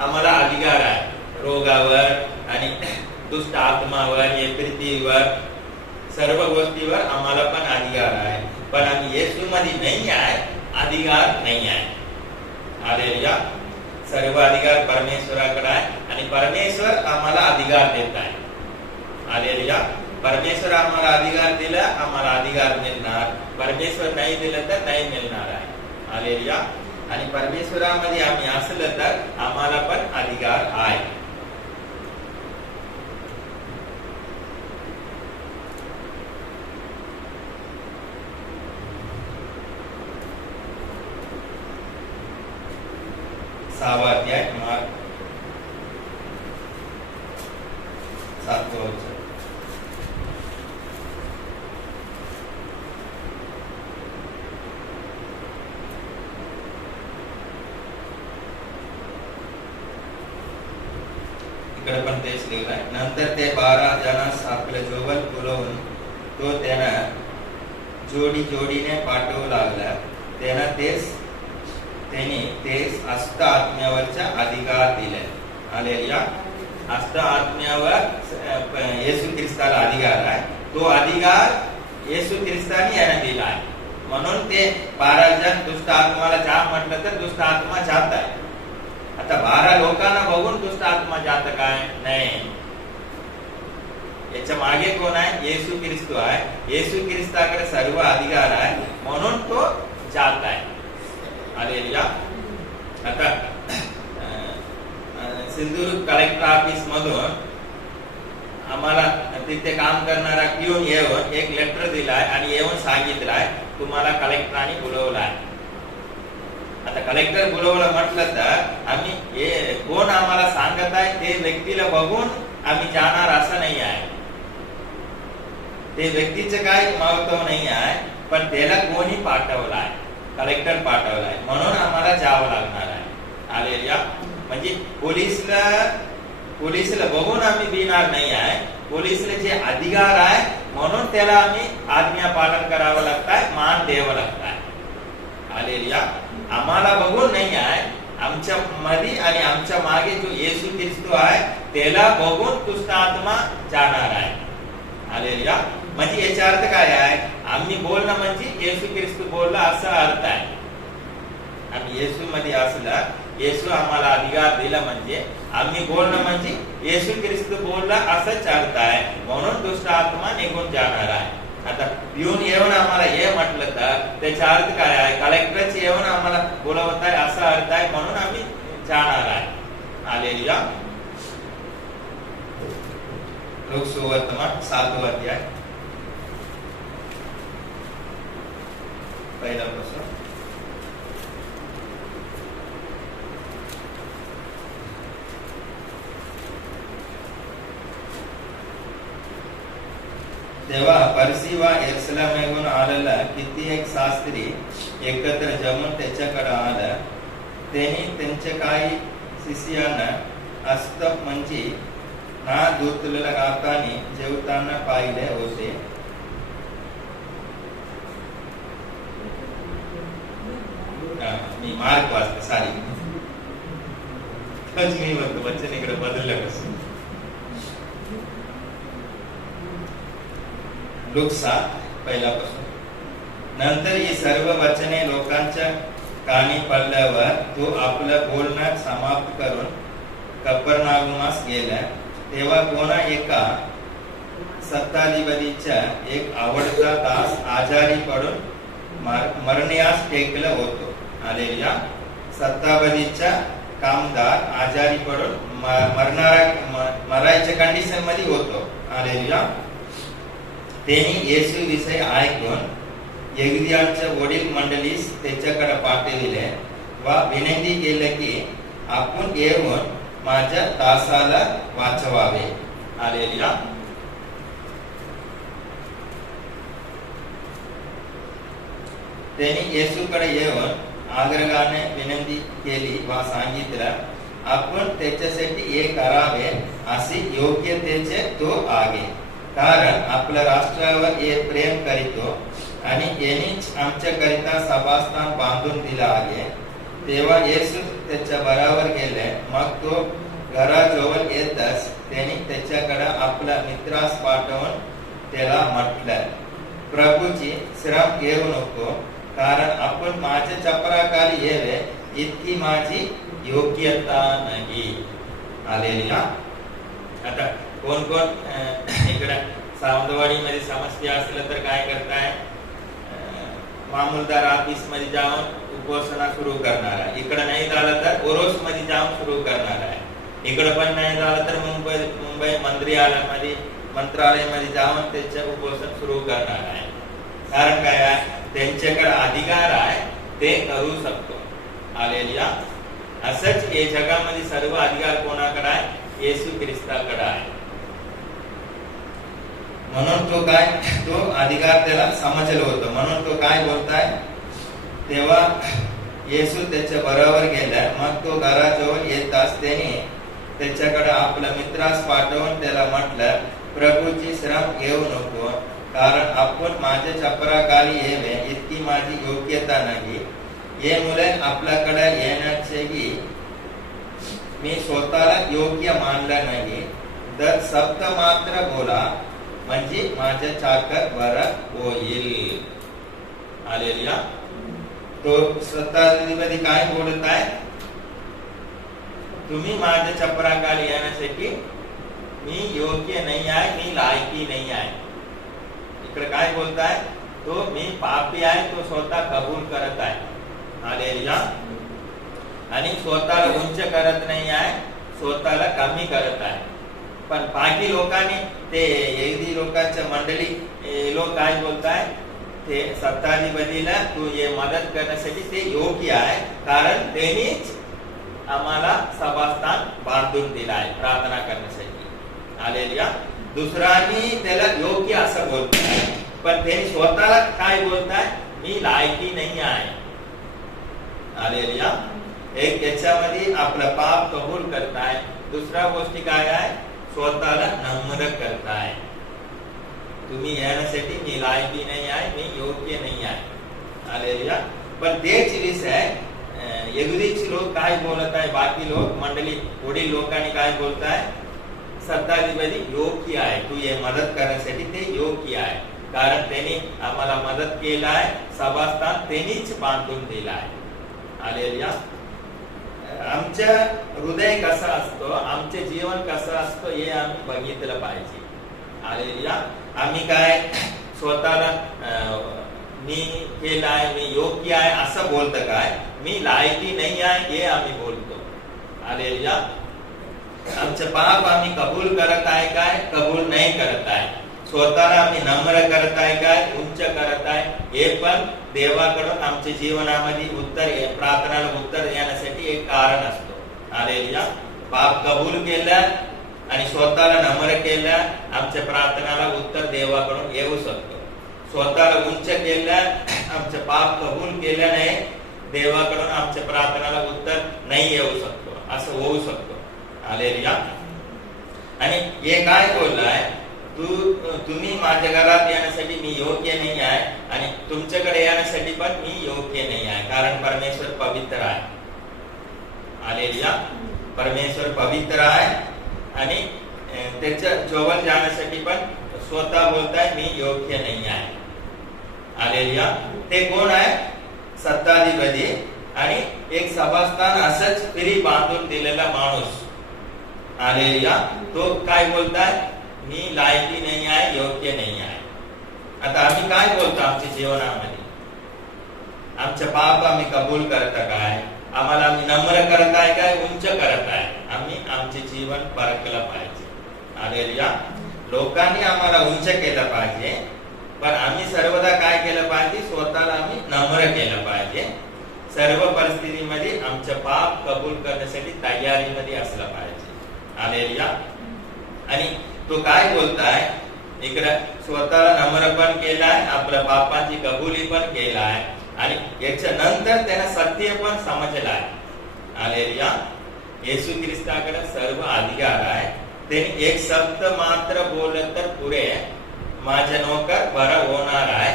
आम्हाला अधिकार आहे रोगावर आणि दुष्ट आत्मावर, या पृथ्वीवर, सर्व गोष्टीवर आम्हाला पण अधिकार आहे. पण आम्ही येशू मध्ये नाही आहे, अधिकार नाही आहे. हालेलुया. सर्व अधिकार परमेश्वराकडे आहे आणि परमेश्वर आम्हाला अधिकार देत आहे. हालेलुया. परमेश्वर आम्हाला अधिकार दिला, आम्हाला अधिकार मिळणार. परमेश्वर नाही दिलं तर नाही मिळणार आहे. हालेलुया. आणि परमेश्वरामध्ये आम्ही असलं तर आम्हाला पण अधिकार आहे. सहावा अध्याय, मार्क 7 वचन. इकडे पण तेच लिहिलं आहे. नंतर ते 12 जणांस आपल्या जवळ बोलवून तो त्यांना जोडीने पाठवू लागला. त्यांनी तेच अष्ट आत्म्यावरचा अधिकार दिले. हालेलुया. अष्ट आत्म्यावर येशू ख्रिस्ताला अधिकार आहे. तो अधिकार येशू ख्रिस्ताने यांना दिला आहे. म्हणून ते 12 जण दुष्ट आत्माला जा म्हटलं तर दुष्ट आत्मा जात आहे. आता 12 लोकांना बघून दुष्ट आत्मा जात काय नाही. याच्या मागे कोण आहे? येशू ख्रिस्त आहे. येशू ख्रिस्ताकडे सर्व अधिकार आहे, म्हणून तो जात आहे. हालेलुया. आता सिंधुदुर्ग कलेक्टर ऑफिस मधून आम्हाला तिथे काम करणारा पिऊन येऊन एक लेटर दिलाय आणि येऊन सांगितलंय तुम्हाला कलेक्टरांनी बोलवलाय. आता कलेक्टर बोलवलं म्हटलं तर आम्ही कोण आम्हाला सांगत आहे ते व्यक्तीला बघून आम्ही जाणार असं नाही आहे. ते व्यक्तीचं काही महत्व नाही आहे, पण त्याला कोणी पाठवलाय? कलेक्टर पाठवलाय, म्हणून आम्हाला जावं लागणार आहे. हालेलुया. म्हणजे पोलिसला बघून आम्ही भिणार नाही आहे. पोलिसला जे अधिकार आहे म्हणून त्याला आम्ही आज्ञा पालन करावं लागतंय, मान द्यावं लागतंय. हालेलुया. आम्हाला बघून नाही आहे, आमच्या मध्ये आणि आमच्या मागे जो येशू ख्रिस्त आहे त्याला बघून दुष्ट आत्मा जाणार आहे. हालेलुया. म्हणजे याचा अर्थ काय आहे? आम्ही बोलणं म्हणजे येशू ख्रिस्त बोलला असा अर्थ आहे. आम्ही येशू मध्ये असला, येशू आम्हाला अधिकार दिला म्हणजे आम्ही बोलणं म्हणजे येशू ख्रिस्त बोलला असंच अर्थ आहे. म्हणून दुष्ट आत्मा निघून जाणार आहे. आता येऊन येऊन आम्हाला हे म्हटलं तर त्याचा अर्थ काय आहे? कलेक्टरच येऊन आम्हाला बोलवत आहे असा अर्थ आहे, म्हणून आम्ही जाणार आहे. हालेलुया. लोक सुवर्तमान 7 अध्याय पहिल्यापासून. तेव्हा फरिसी व यरुशलेमहून आलेला कित्येक शास्त्री एकत्र जमून त्याच्याकडे आला. त्यांनी त्यांच्या काही शिष्यांना अष्ट म्हणजे ना धुतलेल्या हाताने जेवताना पाहिले होते. मी मार्क वाचतो, सॉरी. मी म्हणतो वचन इकडे बदललं कसं. लूक 7 पहिल्यापासून. नंतर ही सर्व वचने लोकांच्या कानी पडल्यावर तो आपलं बोलणं समाप्त करून कफरनाहूमास गेला. तेव्हा कोणा एका सत्ताधिपतीचा एक आवडता दास आजारी पडून मरण्यास टेकलं होतो. हालेलुया. सत्ताधिपतीचा कामदार आजारी पडून मरायच्या कंडिशन मध्ये होतो. हालेलुया. त्यांनी येशू विषयी ऐकून यहुद्यांच्या वडील मंडळीस त्याच्याकडे पाठविले व विनंती केली की आपण येऊन माझ्या दासाला वाचवावे. हालेलुया. त्यांनी येशूकडे येऊन आग्रहाने विनंती केली व सांगितलं आपण त्याच्यासाठी हे करावे असे योग्यतेचे तो आगे. कारण आपल्या राष्ट्रावर हे प्रेम करीतो आणि यांनीच आमच्याकरिता सभास्थान बांधून दिला आहे. तेव्हा येशू त्याच्या बरोबर गेले. मग तो घराजवळ येताच त्यांनी त्याच्याकडे आपला मित्रास पाठवून त्याला म्हटलं प्रभूची श्रम घेऊ नको, कारण आपण माझ्या चपराखाली यावे इतकी माझी योग्यता नाही. हालेलुया. आता कोण कोण इकडे सावंतवाडी मध्ये समस्या असलं तर काय करताय, मामूलदार ऑफिस मध्ये जाऊन उपोषणा सुरू करणार आहे. इकडे नाही झालं तर ओरोस मध्ये जाऊन सुरू करणार आहे. इकडे पण नाही झालं तर मुंबई मंत्रालयामध्ये जाऊन त्याचे उपोषण सुरू करणार आहे. कारण काय आहे, त्यांच्याकडे अधिकार आहे, ते करू शकतो. हालेलुया. असंच हे जगामध्ये सर्व अधिकार कोणाकडे आहे, येशू ख्रिस्ताकडे आहे. म्हणून तो अधिकार त्याला समजलं होतं. म्हणून तो काय बोलताय, तेव्हा येशू त्याच्या बरोबर गेला. मग तो घराजवळ येताच त्याने त्याच्याकडे आपल्या मित्रास पाठवून त्याला म्हटलं प्रभूची श्रम घेऊ नको, कारण आपण माझ्या चपराखाली यावे इतकी माझी योग्यता नाही. हे मुले आपल्याकडे येण्याचेही मी स्वतःला योग्य मानलं नाही. तर शब्द मात्र बोला म्हणजे माझ्या चाकर बरं होईल. हालेलुया. तो सत्ताधिपती काय बोलत आहे, तुम्ही माझ्या चपराखाली येण्यासाठी मी योग्य नाही आहे, मी लायकी नाही आहे. इकडे काय बोलताय, तो मी पापी आहे, तो स्वतः कबूल करत आहे. हालेलुया. आणि स्वतःला उंच करत नाही आहे, स्वतःला कमी करत आहे. पण बाकी लोकांनी ते यहुदी लोकांच्या मंडळी लोक काय बोलताय, ते सत्ताधिपतीला तू हे मदत करण्यासाठी ते योग्य आहे, कारण त्यांनीच आम्हाला सभास्थान बांधून दिला आहे प्रार्थना करण्यासाठी. हालेलुया. दुसऱ्यांनी त्याला योग्य असं बोलताय, पण त्यांनी स्वतःला काय बोलताय, मी लायकी नाही आहे. हालेलुया. एक याच्यामध्ये आपलं पाप कबूल करताय. दुसरा गोष्टी काय आहे, स्वतःला नम्र करताय. तुम्ही येण्यासाठी मी लायकी नाही आहे, मी योग्य नाही आहे. हालेलुया. पण तेच विषय यहुदीचे लोक काय बोलत आहे, बाकी लोक मंडळी वडील लोकांनी काय बोलताय, सत्ताधिपती योग्य आहे, तू हे मदत करण्यासाठी ते योग्य आहे, कारण त्यांनी आम्हाला मदत केला आहे, सभास्थान त्यांनीच बांधून दिला आहे. हालेलुया. आमच्या हृदय कसं असतो, आमचे जीवन कसं असतो हे आम्ही बघितलं पाहिजे. हालेलुया. आम्ही काय स्वतःला मी केलं आहे, मी योग्य आहे असं बोलतं काय, मी लायकी नाही आहे हे आम्ही बोलतो. हालेलुया. आमचे पाप आम्ही कबूल करत आहे काय, कबूल नाही करत आहे. स्वतःला आम्ही नम्र करत आहे काय, उंच करत आहे, हे पण देवाकडून आमच्या जीवनामध्ये प्रार्थनाला उत्तर येण्यासाठी एक कारण असतो. हालेलुया. पाप कबूल केलं आणि स्वतःला नम्र केलं, आमच्या प्रार्थनाला उत्तर देवाकडून येऊ शकतो. स्वतःला उंच केलं, आमचे पाप कबूल केलं नाही, देवाकडून आमच्या प्रार्थनाला उत्तर नाही येऊ शकतो, असं होऊ शकतो. हालेलुया. आणि हे काय बोललाय, तुम्ही माझ्या घरात येण्यासाठी मी योग्य नाही आहे आणि तुमच्याकडे येण्यासाठी पण मी योग्य नाही आहे, कारण परमेश्वर पवित्र आहे. हालेलुया. परमेश्वर पवित्र आहे आणि त्याच्या जवळ जाण्यासाठी पण स्वतः बोलताय मी योग्य नाही आहे. हालेलुया. ते कोण आहे? सत्ताधिपती आणि एक सभास्थान असंच फ्री बांधून दिलेला माणूस. हालेलुया. तो काय बोलताय? मी लायकी नाही आहे, योग्य नाही आहे. आता आम्ही काय बोलतो आमच्या जीवनामध्ये? आमचे पाप आम्ही कबूल करत काय? आम्हाला आम्ही नम्र करत आहे काय उंच करत आहे? आम्ही आमचे जीवन परखलं पाहिजे. हालेलुया. लोकांनी आम्हाला उंच केलं पाहिजे, पण आम्ही सर्वदा काय केलं पाहिजे? स्वतःला आम्ही नम्र केलं पाहिजे. सर्व परिस्थितीमध्ये आमचे पाप कबूल करण्यासाठी तयारीमध्ये असलं पाहिजे. हालेलुया. आणि तो काय बोलताय इकडे? स्वतःला नम्र पण केलाय, आपल्या पापांची कबुली पण केलाय आणि याच्या नंतर त्याला सत्य पण समजलाय. हालेलुया. येशू ख्रिस्ताकडे सर्व अधिकार आहे. त्यांनी एक शब्द मात्र बोललं तर पुरे माझा नोकर बरा होणार आहे.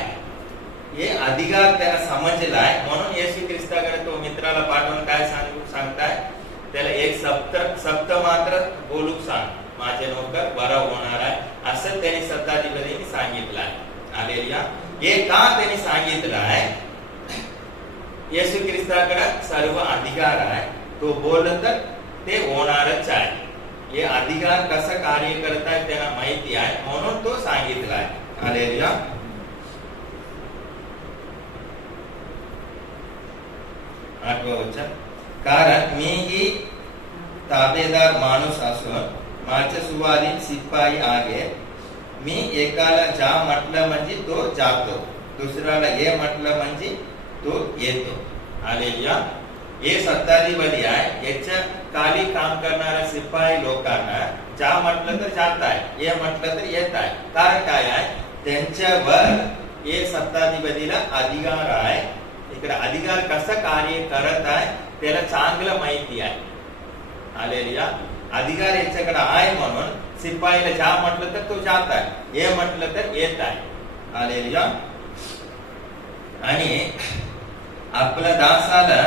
हे अधिकार त्याला समजलाय. म्हणून येशू ख्रिस्ताकडे तो मित्राला पाठवून काय सांगताय? त्याला एक शब्द मात्र बोलूक सांग, माझे नोकर बरा होणार आहे, असं त्यांनी सत्ताधिपतींनी सांगितलंय. हालेलुया. हे का त्यांनी सांगितलंय? येशू ख्रिस्ताकडे सर्व अधिकार आहे. तो बोललं तर ते होणारच आहे. हे अधिकार कसं कार्य करत आहे त्यांना माहिती आहे, म्हणून तो सांगितलाय. हालेलुया. आठवं वचन. कारण मीही ताबेदार माणूस असून माझे सुवाधीन शिपाई आहे. मी एकाला जा म्हटलं म्हणजे तो जातो, दुसऱ्याला ये म्हटलं म्हणजे तो येतो. हालेलुया. हे सत्ताधिपती आहे. याच्या खाली काम करणाऱ्या शिपाई लोकांना जा म्हटलं तर जात आहे, ये म्हटलं तर येत आहे. कारण काय आहे? त्यांच्यावर हे सत्ताधिपतीला अधिकार आहे. इकडे अधिकार कसं कार्य करत आहे त्याला चांगलं माहिती आहे. हालेलुया. अधिकार याच्याकडे आहे म्हणून शिपाईला जा म्हटलं तर तो जात आहे, ये म्हटलं तर येत आहे. हालेलुया. आणि आपल्या दासाला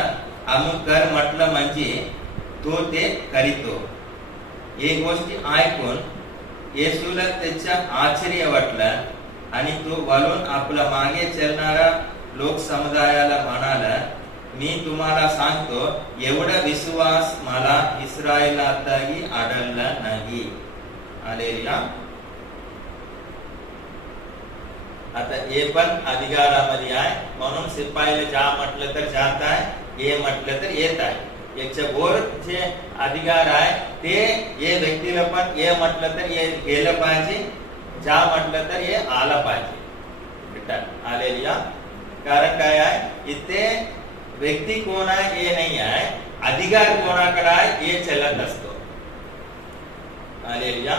अमुक कर म्हटलं म्हणजे तो ते करीतो. ही गोष्टी ऐकून येशूला त्याच्या आश्चर्य वाटलं आणि तो वळून आपला मागे चलणारा लोक समुदायाला म्हणाला, मी तुम्हाला सांगतो एवढा विश्वास मला इस्रायलातही आढळला नाही. हालेलुया. आता हे पण अधिकारामध्ये आहे. म्हणून शिपाईला जा म्हटलं तर जात आहे, ये म्हटलं तर येत आहे. याच्या वर जे अधिकार आहे ते ये व्यक्तीला पण ये म्हटलं तर ये गेलं पाहिजे, जा म्हटलं तर ये आला पाहिजे. हालेलुया. कारण काय आहे? इथे व्यक्ती कोण आहे हे नाही आहे, अधिकार कोणाकडे आहे हे चलत असतो. हालेलुया.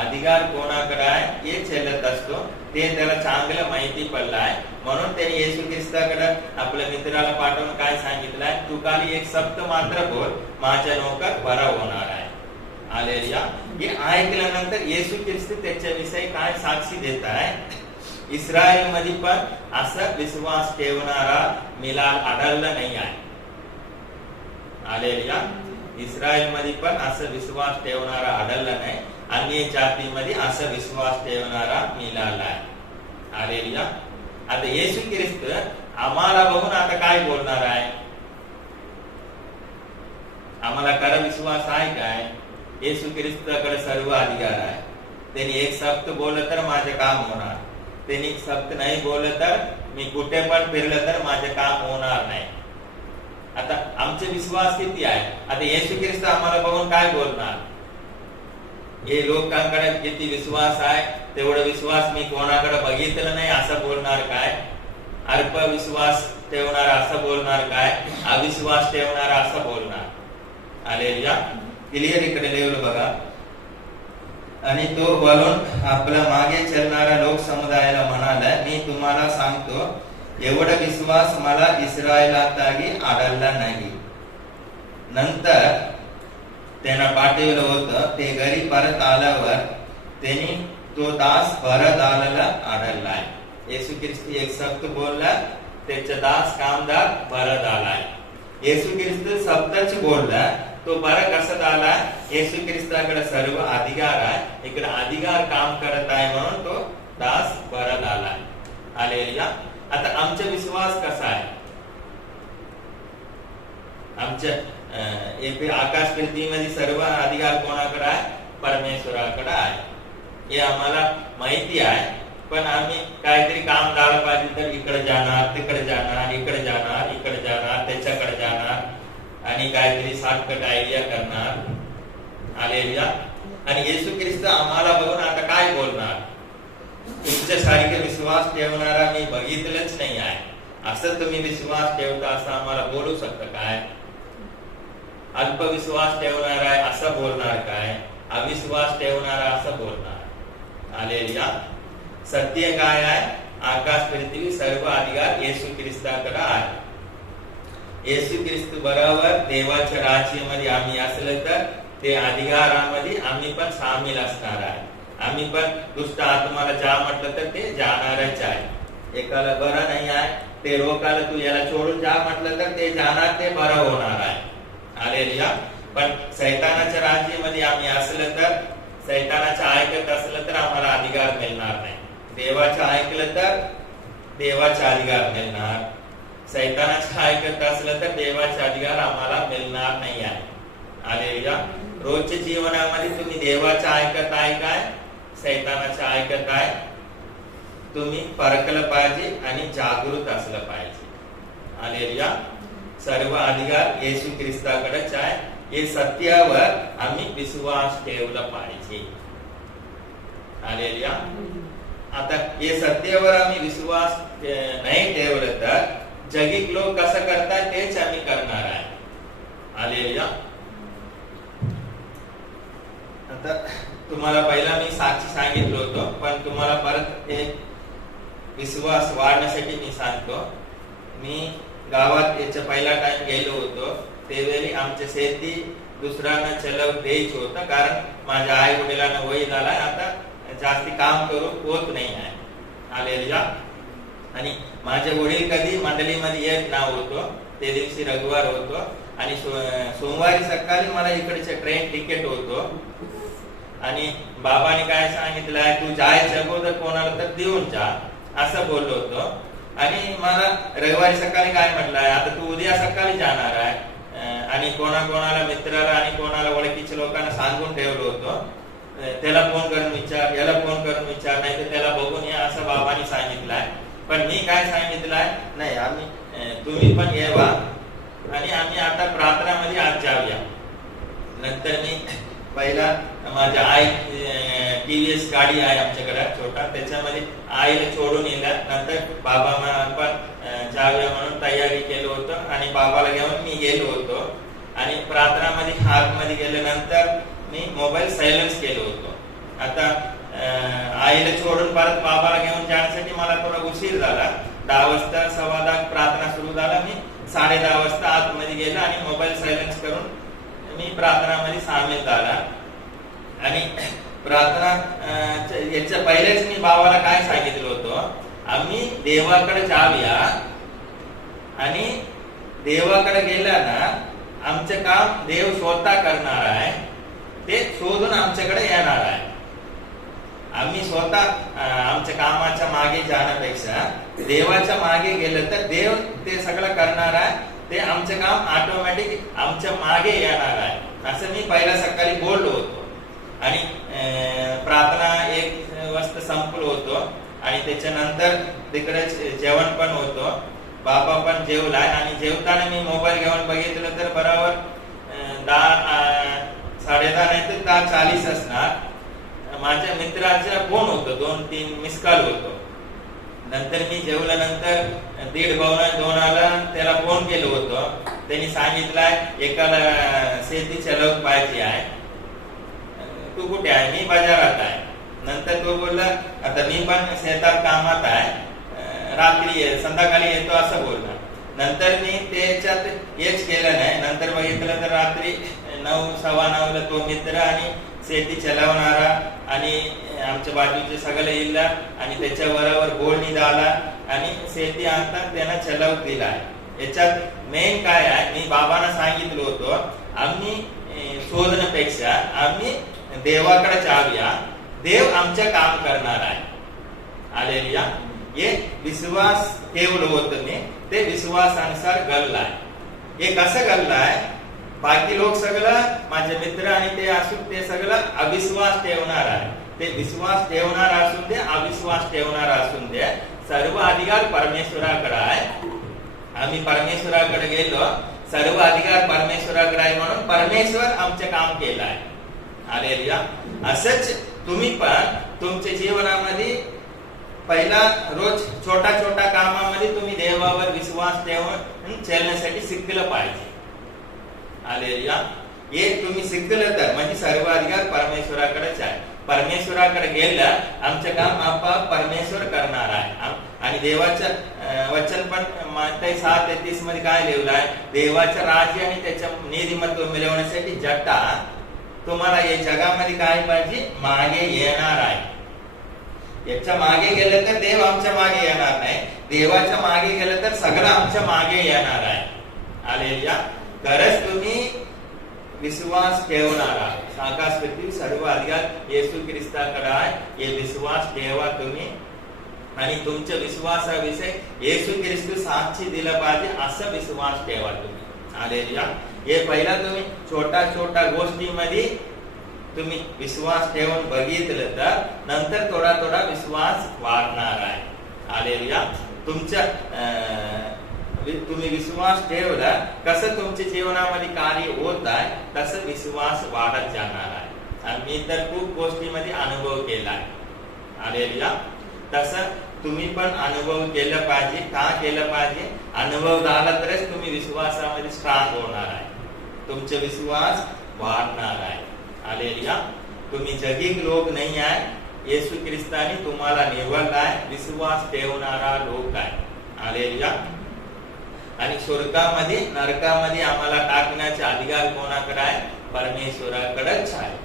अधिकार कोणाकडे आहे हे चलत असतो. ते त्याला चांगलं माहिती पडलं आहे. म्हणून त्याने येशू ख्रिस्ताकडे आपल्या मित्राला पाठवून काय सांगितलंय? तू खाली एक शब्द मात्र बोल, माझा नोकर बरा होणार आहे. हालेलुया. हे ऐकल्यानंतर येशू ख्रिस्त त्याच्याविषयी काय साक्षी देत आहे? इस्रायल मध्ये पण असं विश्वास ठेवणारा मिला आढळला नाही आहे. हालेलुया. इस्रायल मध्ये पण असं विश्वास ठेवणारा आढळला नाही. अन्य जातीमध्ये असं विश्वास ठेवणारा मिळाला आहे. हालेलुया. आता येशू ख्रिस्त आम्हाला बघून आता काय बोलणार आहे? आम्हाला खरा विश्वास आहे काय? येशू ख्रिस्ताकडे सर्व अधिकार आहे. त्यांनी एक शब्द बोललं तर माझे काम होणार, त्यांनी शब्द नाही बोललं तर मी कुठे पण फिरलं तर माझे काम होणार नाही. आता आमचे विश्वास किती आहे? आता येशू ख्रिस्त आम्हाला बघून काय बोलणार? हे लोकांकडे किती विश्वास आहे तेवढा विश्वास मी कोणाकडे बघितलं नाही असं बोलणार काय? अल्प विश्वास ठेवणार असं बोलणार काय? अविश्वास ठेवणार असं बोलणार? हालेलुया. क्लिअर इकडे लेवल बघा. आणि तो वळून आपल्या मागे चलणारा लोक समुदायाला म्हणाला, मी तुम्हाला सांगतो एवढा विश्वास मला इस्रायलातही आढळला नाही. नंतर त्यांना पाठवलं होतं. ते घरी परत आल्यावर त्यांनी तो दास परत आलेला आढळलाय. येशू ख्रिस्त एक शब्द बोलला, त्याचा दास कामदार परत आलाय. येशू ख्रिस्त शब्दच बोलला तो बरा कसा झाला? येशू ख्रिस्ताकडे सर्व अधिकार आहे, इकडे अधिकार काम करत आहे म्हणून तो दास बरा झाला. हालेलुया. आता आमचा विश्वास कसा आहे? आमच्या आकाश पृथ्वीमध्ये सर्व अधिकार कोणाकडे आहे? परमेश्वराकडे आहे. हे आम्हाला माहिती आहे. पण आम्ही काहीतरी काम झालं पाहिजे तर इकडे जाणार, तिकडे जाणार, इकडे जाणार, इकडे जाणार, त्याच्याकडे जाणार आणि काहीतरी शॉर्टकट आयडिया करणार. हालेलुया. आणि येशू ख्रिस्त आम्हाला बघून आता काय बोलणार? तुमच्यासारखे विश्वास ठेवणारा मी बघितलंच नाही आहे, असं तुम्ही विश्वास ठेवता असं आम्हाला बोलू शकता काय? अल्पविश्वास ठेवणारा आहे असं बोलणार काय? अविश्वास ठेवणारा असं बोलणार. हालेलुया. सत्य काय आहे? आकाश पृथ्वी सर्व अधिकार येशू ख्रिस्ताकडे आहे. येशू ख्रिस्त बरोबर देवाच्या राज्यामध्ये आम्ही असलं तर ते अधिकारामध्ये आम्ही पण सामील असणार आहे. आम्ही पण दुष्ट आत्माला जा म्हटलं तर ते जाणारच आहे. एकाला बरं नाही आहे ते रोकाला तू याला सोडून जा म्हटलं तर ते जाणार, ते बरं होणार आहे. हालेलुया. पण सैतानाच्या राज्यामध्ये आम्ही असलं तर, सैतानाचं ऐकत असलं तर आम्हाला अधिकार मिळणार नाही. देवाचं ऐकलं तर देवाचा अधिकार मिळणार. सैतानाचं ऐकत असलं तर देवाचा अधिकार आम्हाला मिळणार नाही आहे. हालेलुया. रोजच्या जीवनामध्ये तुम्ही देवाचं ऐकत आहे काय? सैतानाचं ऐकत आहे? तुम्ही परखलं पाहिजे आणि जागृत असलं पाहिजे. हालेलुया. सर्व अधिकार येशू ख्रिस्ताकडेच आहे. हे सत्यावर आम्ही विश्वास ठेवला पाहिजे. हालेलुया. आता हे सत्यावर आम्ही विश्वास नाही ठेवलं तर जगिक लोक कसं करतात तेच आम्ही करणार आहे. हालेलुया. आता तुम्हाला पहिला मी साक्षी सांगितलं होतं, पण तुम्हाला परत एक विश्वास वाढण्यासाठी मी सांगतो. मी गावात याच्या पहिला टाइम गेलो होतो, त्यावेळी आमच्या शेती दुसऱ्यांना चलव द्यायचं होतं, कारण माझ्या आई वडिलांना वय झाला, आता जास्ती काम करून होत नाही आहे. हालेलुया. आणि माझे वडील कधी मंडळीमध्ये येत नव्हतो. ते दिवशी रविवार होतो आणि सोमवारी सकाळी मला इकडचे ट्रेन तिकीट होतो. आणि बाबाने काय सांगितलंय, तू जायचं अगोदर कोणाला तर देऊन जा असं बोललो होतो. आणि मला रविवारी सकाळी काय म्हटलंय, आता तू उद्या सकाळी जाणार आहे आणि कोणाला मित्राला आणि कोणाला ओळखीच्या लोकांना सांगून ठेवलं होतं, त्याला फोन करून विचार, याला फोन करून विचार, नाही तर त्याला बघून या असं बाबांनी सांगितलंय. पण मी काय सांगितलंय, नाही आम्ही तुम्ही पण येवा आणि आम्ही आता प्रार्थनामध्ये आज जाऊया. नंतर मी पहिला माझ्या आई TVS गाडी आहे आमच्याकडे छोटा, त्याच्यामध्ये आईला सोडून येणार. नंतर बाबा पण जाऊया म्हणून तयारी केलं होतं आणि बाबाला घेऊन मी गेलो होतो. आणि प्रार्थनामध्ये आतमध्ये गेल्यानंतर मी मोबाईल सायलेन्स केलो होतो. आता आईला सोडून परत बाबाला घेऊन जाण्यासाठी मला थोडा उशीर झाला. 10 वाजता 10:15 प्रार्थना सुरू झाला. मी 10:30 वाजता आतमध्ये गेलो आणि मोबाईल सायलेन्स करून मी प्रार्थनामध्ये सामील झाला. आणि प्रार्थना याच्या पहिलेच मी बाबाला काय सांगितलं होतं, आम्ही देवाकडे जाऊया आणि देवाकडे गेला ना आमचं काम देव स्वतः करणार आहे, ते शोधून आमच्याकडे येणार आहे. आम्ही स्वतः आमच्या कामाच्या मागे जाण्यापेक्षा देवाच्या मागे गेलं तर देव ते सगळं करणार आहे. ते आमचं काम ऑटोमॅटिक आमच्या मागे येणार आहे असं मी पहिला सकाळी बोललो होतो. आणि प्रार्थना 1 वाजता संपलो होतो आणि त्याच्यानंतर तिकडे जेवण पण होतं. बाबा पण जेवलाय आणि जेवताना मी मोबाईल घेऊन बघितलं तर बरोबर 10:30 नाही तर 10:40 असणार. माझ्या मित्राचा फोन होतो, 2-3 मिस कॉल होतो. नंतर मी जेवल्यानंतर 1:30-2:00 त्याला फोन केलं होतं. त्यांनी सांगितलंय एकाला शेती चलवत पाहिजे आहे, तू कुठे आहे? मी बाजारात आहे. नंतर तो बोलला आता मी पण शेतात कामात आहे, रात्री संध्याकाळी येतो असं बोलला. नंतर मी त्याच्यात हेच केलं नाही. नंतर बघितलं तर रात्री 9-9:15 तो मित्र आणि शेती चलवणारा आणि आमच्या बाजूचे सगळे इल्ला आणि त्याच्या बरोबर बोलणी झाला आणि शेती आता त्यांना चलवत दिला. याच्यात मेन काय आहे, मी बाबांना सांगितलं होतं आम्ही शोधण्यापेक्षा आम्ही देवाकडे जाऊया, देव आमचं काम करणार आहे. हालेलुया. हे विश्वास ठेवलं होतं मी, ते विश्वासानुसार घडलाय. हे कसं घडलाय? बाकी लोक सगळं माझे मित्र आणि ते असून ते सगळं अविश्वास ठेवणार आहे. ते विश्वास ठेवणार असून दे, अविश्वास ठेवणार असून दे, सर्व अधिकार परमेश्वराकडे आहे. आम्ही परमेश्वराकडे गेलो, सर्व अधिकार परमेश्वराकडे आहे म्हणून परमेश्वर आमचे काम केलं आहे. हालेलुया. असंच तुम्ही पण तुमच्या जीवनामध्ये पहिला रोज छोटा छोटा कामामध्ये तुम्ही देवावर विश्वास ठेवून चालण्यासाठी शिकलं पाहिजे. हालेलुया. हे तुम्ही शिकलं तर म्हणजे सर्व अधिकार परमेश्वराकडेच आहे. परमेश्वराकडे गेलं आमचं काम आपोआप परमेश्वर करणार आहे. आणि देवाचं वचन पण मत्ती 7:33 मध्ये काय लिहिलं आहे? देवाचं राज्य आणि त्याचं नीतिमत्व मिळवण्यासाठी जटा तुम्हाला या जगामध्ये काय पाहिजे? मागे येणार आहे. याच्या मागे गेलं तर देव आमच्या मागे येणार नाही, देवाच्या मागे गेलं तर सगळं आमच्या मागे येणार आहे. हालेलुया. खरंच तुम्ही विश्वास ठेवणारा, आकाश पृथ्वी सर्व अधिकार येशू ख्रिस्ताकडे आहे, हे विश्वास ठेवा तुम्ही. आणि तुमच्या विश्वासाविषयी येशू ख्रिस्त साक्षी दिला पाहिजे असं विश्वास ठेवा तुम्ही. हालेलुया. हे पहिला तुम्ही छोटा छोटा गोष्टीमध्ये तुम्ही विश्वास ठेवून बघितलं तर नंतर थोडा थोडा विश्वास वाढणार आहे. हालेलुया. तुमच्या तुम्ही विश्वास ठेवला कसं तुमच्या जीवनामध्ये कार्य होत आहे तसं विश्वास वाढत जाणार आहे. आणि मी तर खूप गोष्टीमध्ये अनुभव केला आहे. हालेलुया. तसं तुम्ही पण अनुभव केला पाहिजे. का केलं पाहिजे? अनुभव झाला तरच तुम्ही विश्वासामध्ये स्ट्रॉंग होणार आहे, तुमचा विश्वास वाढणार आहे. हालेलुया. तुम्ही जगिक लोक नाही आहे, येशू ख्रिस्ताने तुम्हाला निवडला आहे, विश्वास ठेवणारा लोक आहे. हालेलुया. आणि स्वर्गामध्ये नरकामध्ये आम्हाला टाकण्याचे अधिकार कोणाकडे आहे? परमेश्वराकडेच आहे.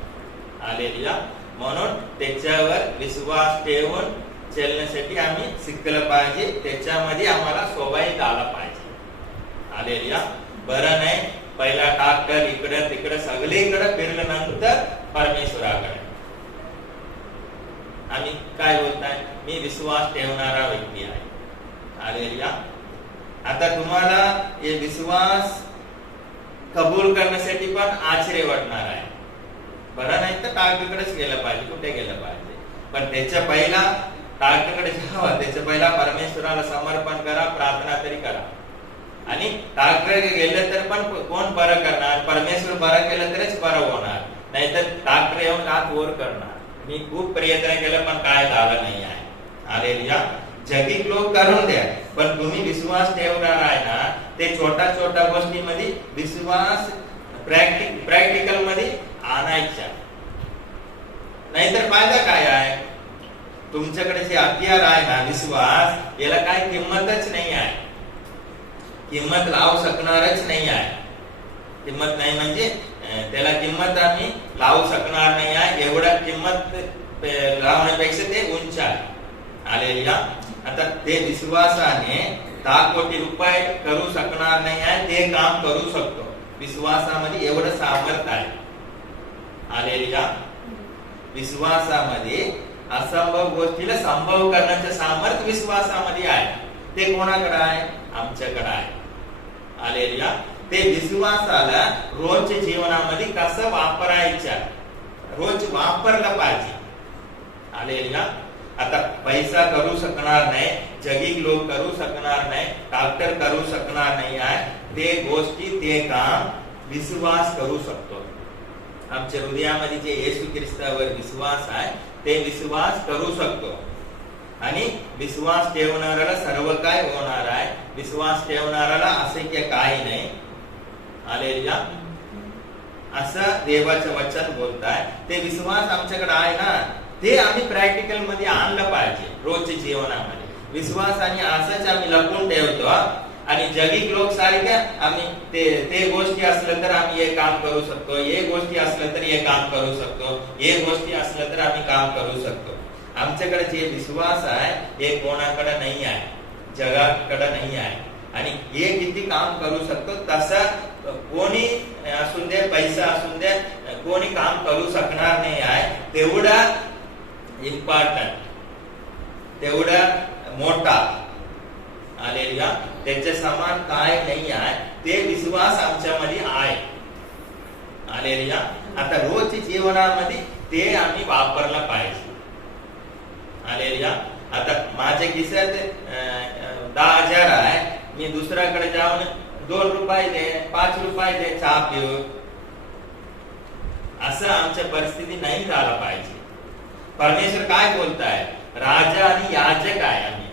हालेलुया. म्हणून त्याच्यावर विश्वास ठेवून चालण्यासाठी आम्ही शिकलं पाहिजे, त्याच्यामध्ये आम्हाला स्वाभाविक आला पाहिजे. हालेलुया. बरं नाही पहिला ट्रॅक्टर इकडे तिकडे सगळीकडे फिरल्यानंतर परमेश्वराकडे आम्ही काय बोलताय? मी विश्वास ठेवणारा व्यक्ती आहे. हालेलुया. आता तुम्हाला हे विश्वास कबूल करण्यासाठी पण आश्चर्य वाटणार आहे. बरं नाही तर टाळकडे गेलं पाहिजे, कुठे गेलं पाहिजे? पण त्याच्या पहिला टाळकडे जावं, त्याच्या पहिला परमेश्वराला समर्पण करा, प्रार्थना तरी करा. आणि टाळकडे गेलं तर पण कोण बरं करणार? परमेश्वर बरं केलं तरच बरं होणार, नाहीतर टाळकडे येऊन हात वर करणार. मी खूप प्रयत्न केलं पण काय झालं नाही आहे. हालेलुया. जगिक लोक करून द्या, पण तुम्ही विश्वास ठेवणार आहे ना, ते छोटा छोटा गोष्टीमध्ये विश्वास प्रॅक्टिकल मध्ये आणायचा. नाहीतर फायदा काय आहे? तुमच्याकडे जे हत्यार आहे ना विश्वास, याला काय किंमतच नाही आहे, किंमत लावू शकणारच नाही आहे. किंमत नाही म्हणजे त्याला किंमत आम्ही लावू शकणार नाही आहे. एवढा किंमत लावण्यापेक्षा ते उंच आहे. हालेलुया. आता ते विश्वासाने 10 कोटी रुपये करू शकणार नाही आहे, ते काम करू शकतो. विश्वासामध्ये एवढं सामर्थ्य आहे. हालेलुया. विश्वासामध्ये असंभव गोष्टीला संभव करण्याचं सामर्थ्य विश्वासामध्ये आहे. ते कोणाकडे आहे? आमच्याकडे आहे. हालेलुया. ते विश्वासाला रोजच्या जीवनामध्ये कसं वापरायचं, रोज वापरलं पाहिजे. हालेलुया. आता पैसा करू शकणार नाही, जगिक लोक करू शकणार नाही, डॉक्टर करू शकणार नाही आहे, ते गोष्टी ते काम विश्वास करू शकतो. आमच्या हृदयामध्ये जे येशू ख्रिस्तावर विश्वास आहे ते विश्वास करू शकतो. आणि विश्वास ठेवणाऱ्याला सर्व काय होणार आहे? विश्वास ठेवणाऱ्याला अशक्य काही नाही. हालेलुया. असं देवाचं वचन बोलताय. ते विश्वास आमच्याकडे आहे ना, ते आम्ही प्रॅक्टिकल मध्ये आणलं पाहिजे रोजच्या जीवनामध्ये. विश्वास आणि असंच आम्ही लपवून ठेवतो आणि जगिक लोक सारख्या आम्ही ते गोष्टी असलं तर आम्ही हे काम करू शकतो, हे गोष्टी असलं तर हे काम करू शकतो, हे गोष्टी असलं तर आम्ही काम करू शकतो. आमच्याकडे जे विश्वास आहे हे कोणाकडे नाही आहे, जगाकडे नाही आहे. आणि हे किती काम करू शकतो तसं कोणी असून दे, पैसा असून दे, कोणी काम करू शकणार नाही आहे. तेवढा इम्पॉर्टंट, तेवढा मोठा हालेलुया, त्याच्या समान काय नाही आहे. ते विश्वास आमच्यामध्ये आहे. हालेलुया. आता रोजच्या जीवनामध्ये ते आम्ही वापरला पाहिजे. हालेलुया. आता माझ्या खिशात 10,000 आहे, मी दुसऱ्याकडे जाऊन 2 रुपये दे, 5 रुपये दे, चहा पिऊ, असं आमच्या परिस्थिती नाही झाला पाहिजे. परमेश्वर काय बोलताय? राजा आणि याजक आहे आम्ही.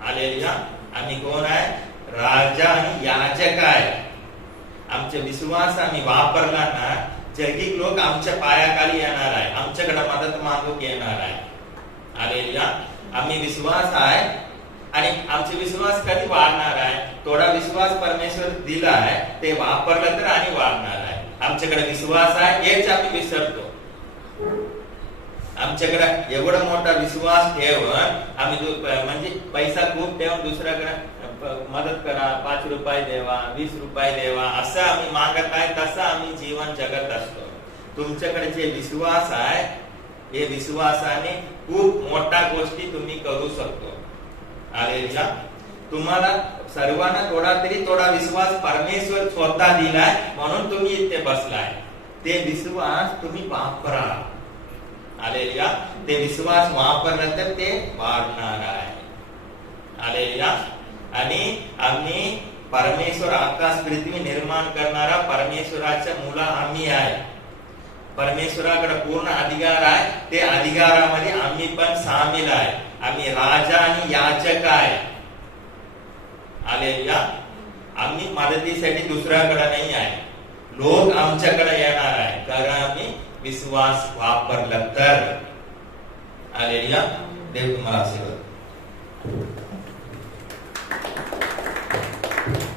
हालेलुया. आम्ही कोण आहे? राजा आणि याजक आहे. आमचे विश्वास आम्ही वापरला ना, जगी लोक आमच्या पायाखाली येणार आहे, आमच्याकडे मदत मागूक येणार आहे. हालेलुया. आम्ही विश्वास आहे आणि आमचे विश्वास कधी वाढणार आहे? थोडा विश्वास परमेश्वर दिला आहे, ते वापरलं तर आणि वाढणार आहे. आमच्याकडे विश्वास आहे हेच आम्ही विसरतो. आमच्याकडे एवढा मोठा विश्वास ठेवून आम्ही म्हणजे पैसा खूप ठेवून दुसऱ्याकडे मदत करा, 5 रुपये देवा, 20 रुपये देवा, असं आम्ही मागत आहे. तसं आम्ही जीवन जगत असतो. तुमच्याकडे जे विश्वास आहे, हे विश्वासाने खूप मोठा गोष्टी तुम्ही करू शकतो. हालेलुया. तुम्हाला सर्वांना थोडा विश्वास परमेश्वर स्वतः दिलाय, म्हणून तुम्ही इथे बसलाय. ते विश्वास तुम्ही वापरा. हालेलुया. ते विश्वास वापरलं तर ते वाढणार आहे. हालेलुया. आणि आम्ही परमेश्वर आकाश पृथ्वी निर्माण करणारा परमेश्वराच्या मुलं आम्ही आहे. परमेश्वराकडे पूर्ण अधिकार आहे. ते अधिकारामध्ये आम्ही पण सामील आहे. आम्ही राजा आणि याजक आहे. हालेलुया. आम्ही मदतीसाठी दुसऱ्याकडे नाही आहे. लोक आमच्याकडे येणार आहे, कारण आम्ही विश्वास वापरला तर. हालेलुया. देव तुम्हाला आशीर्वाद.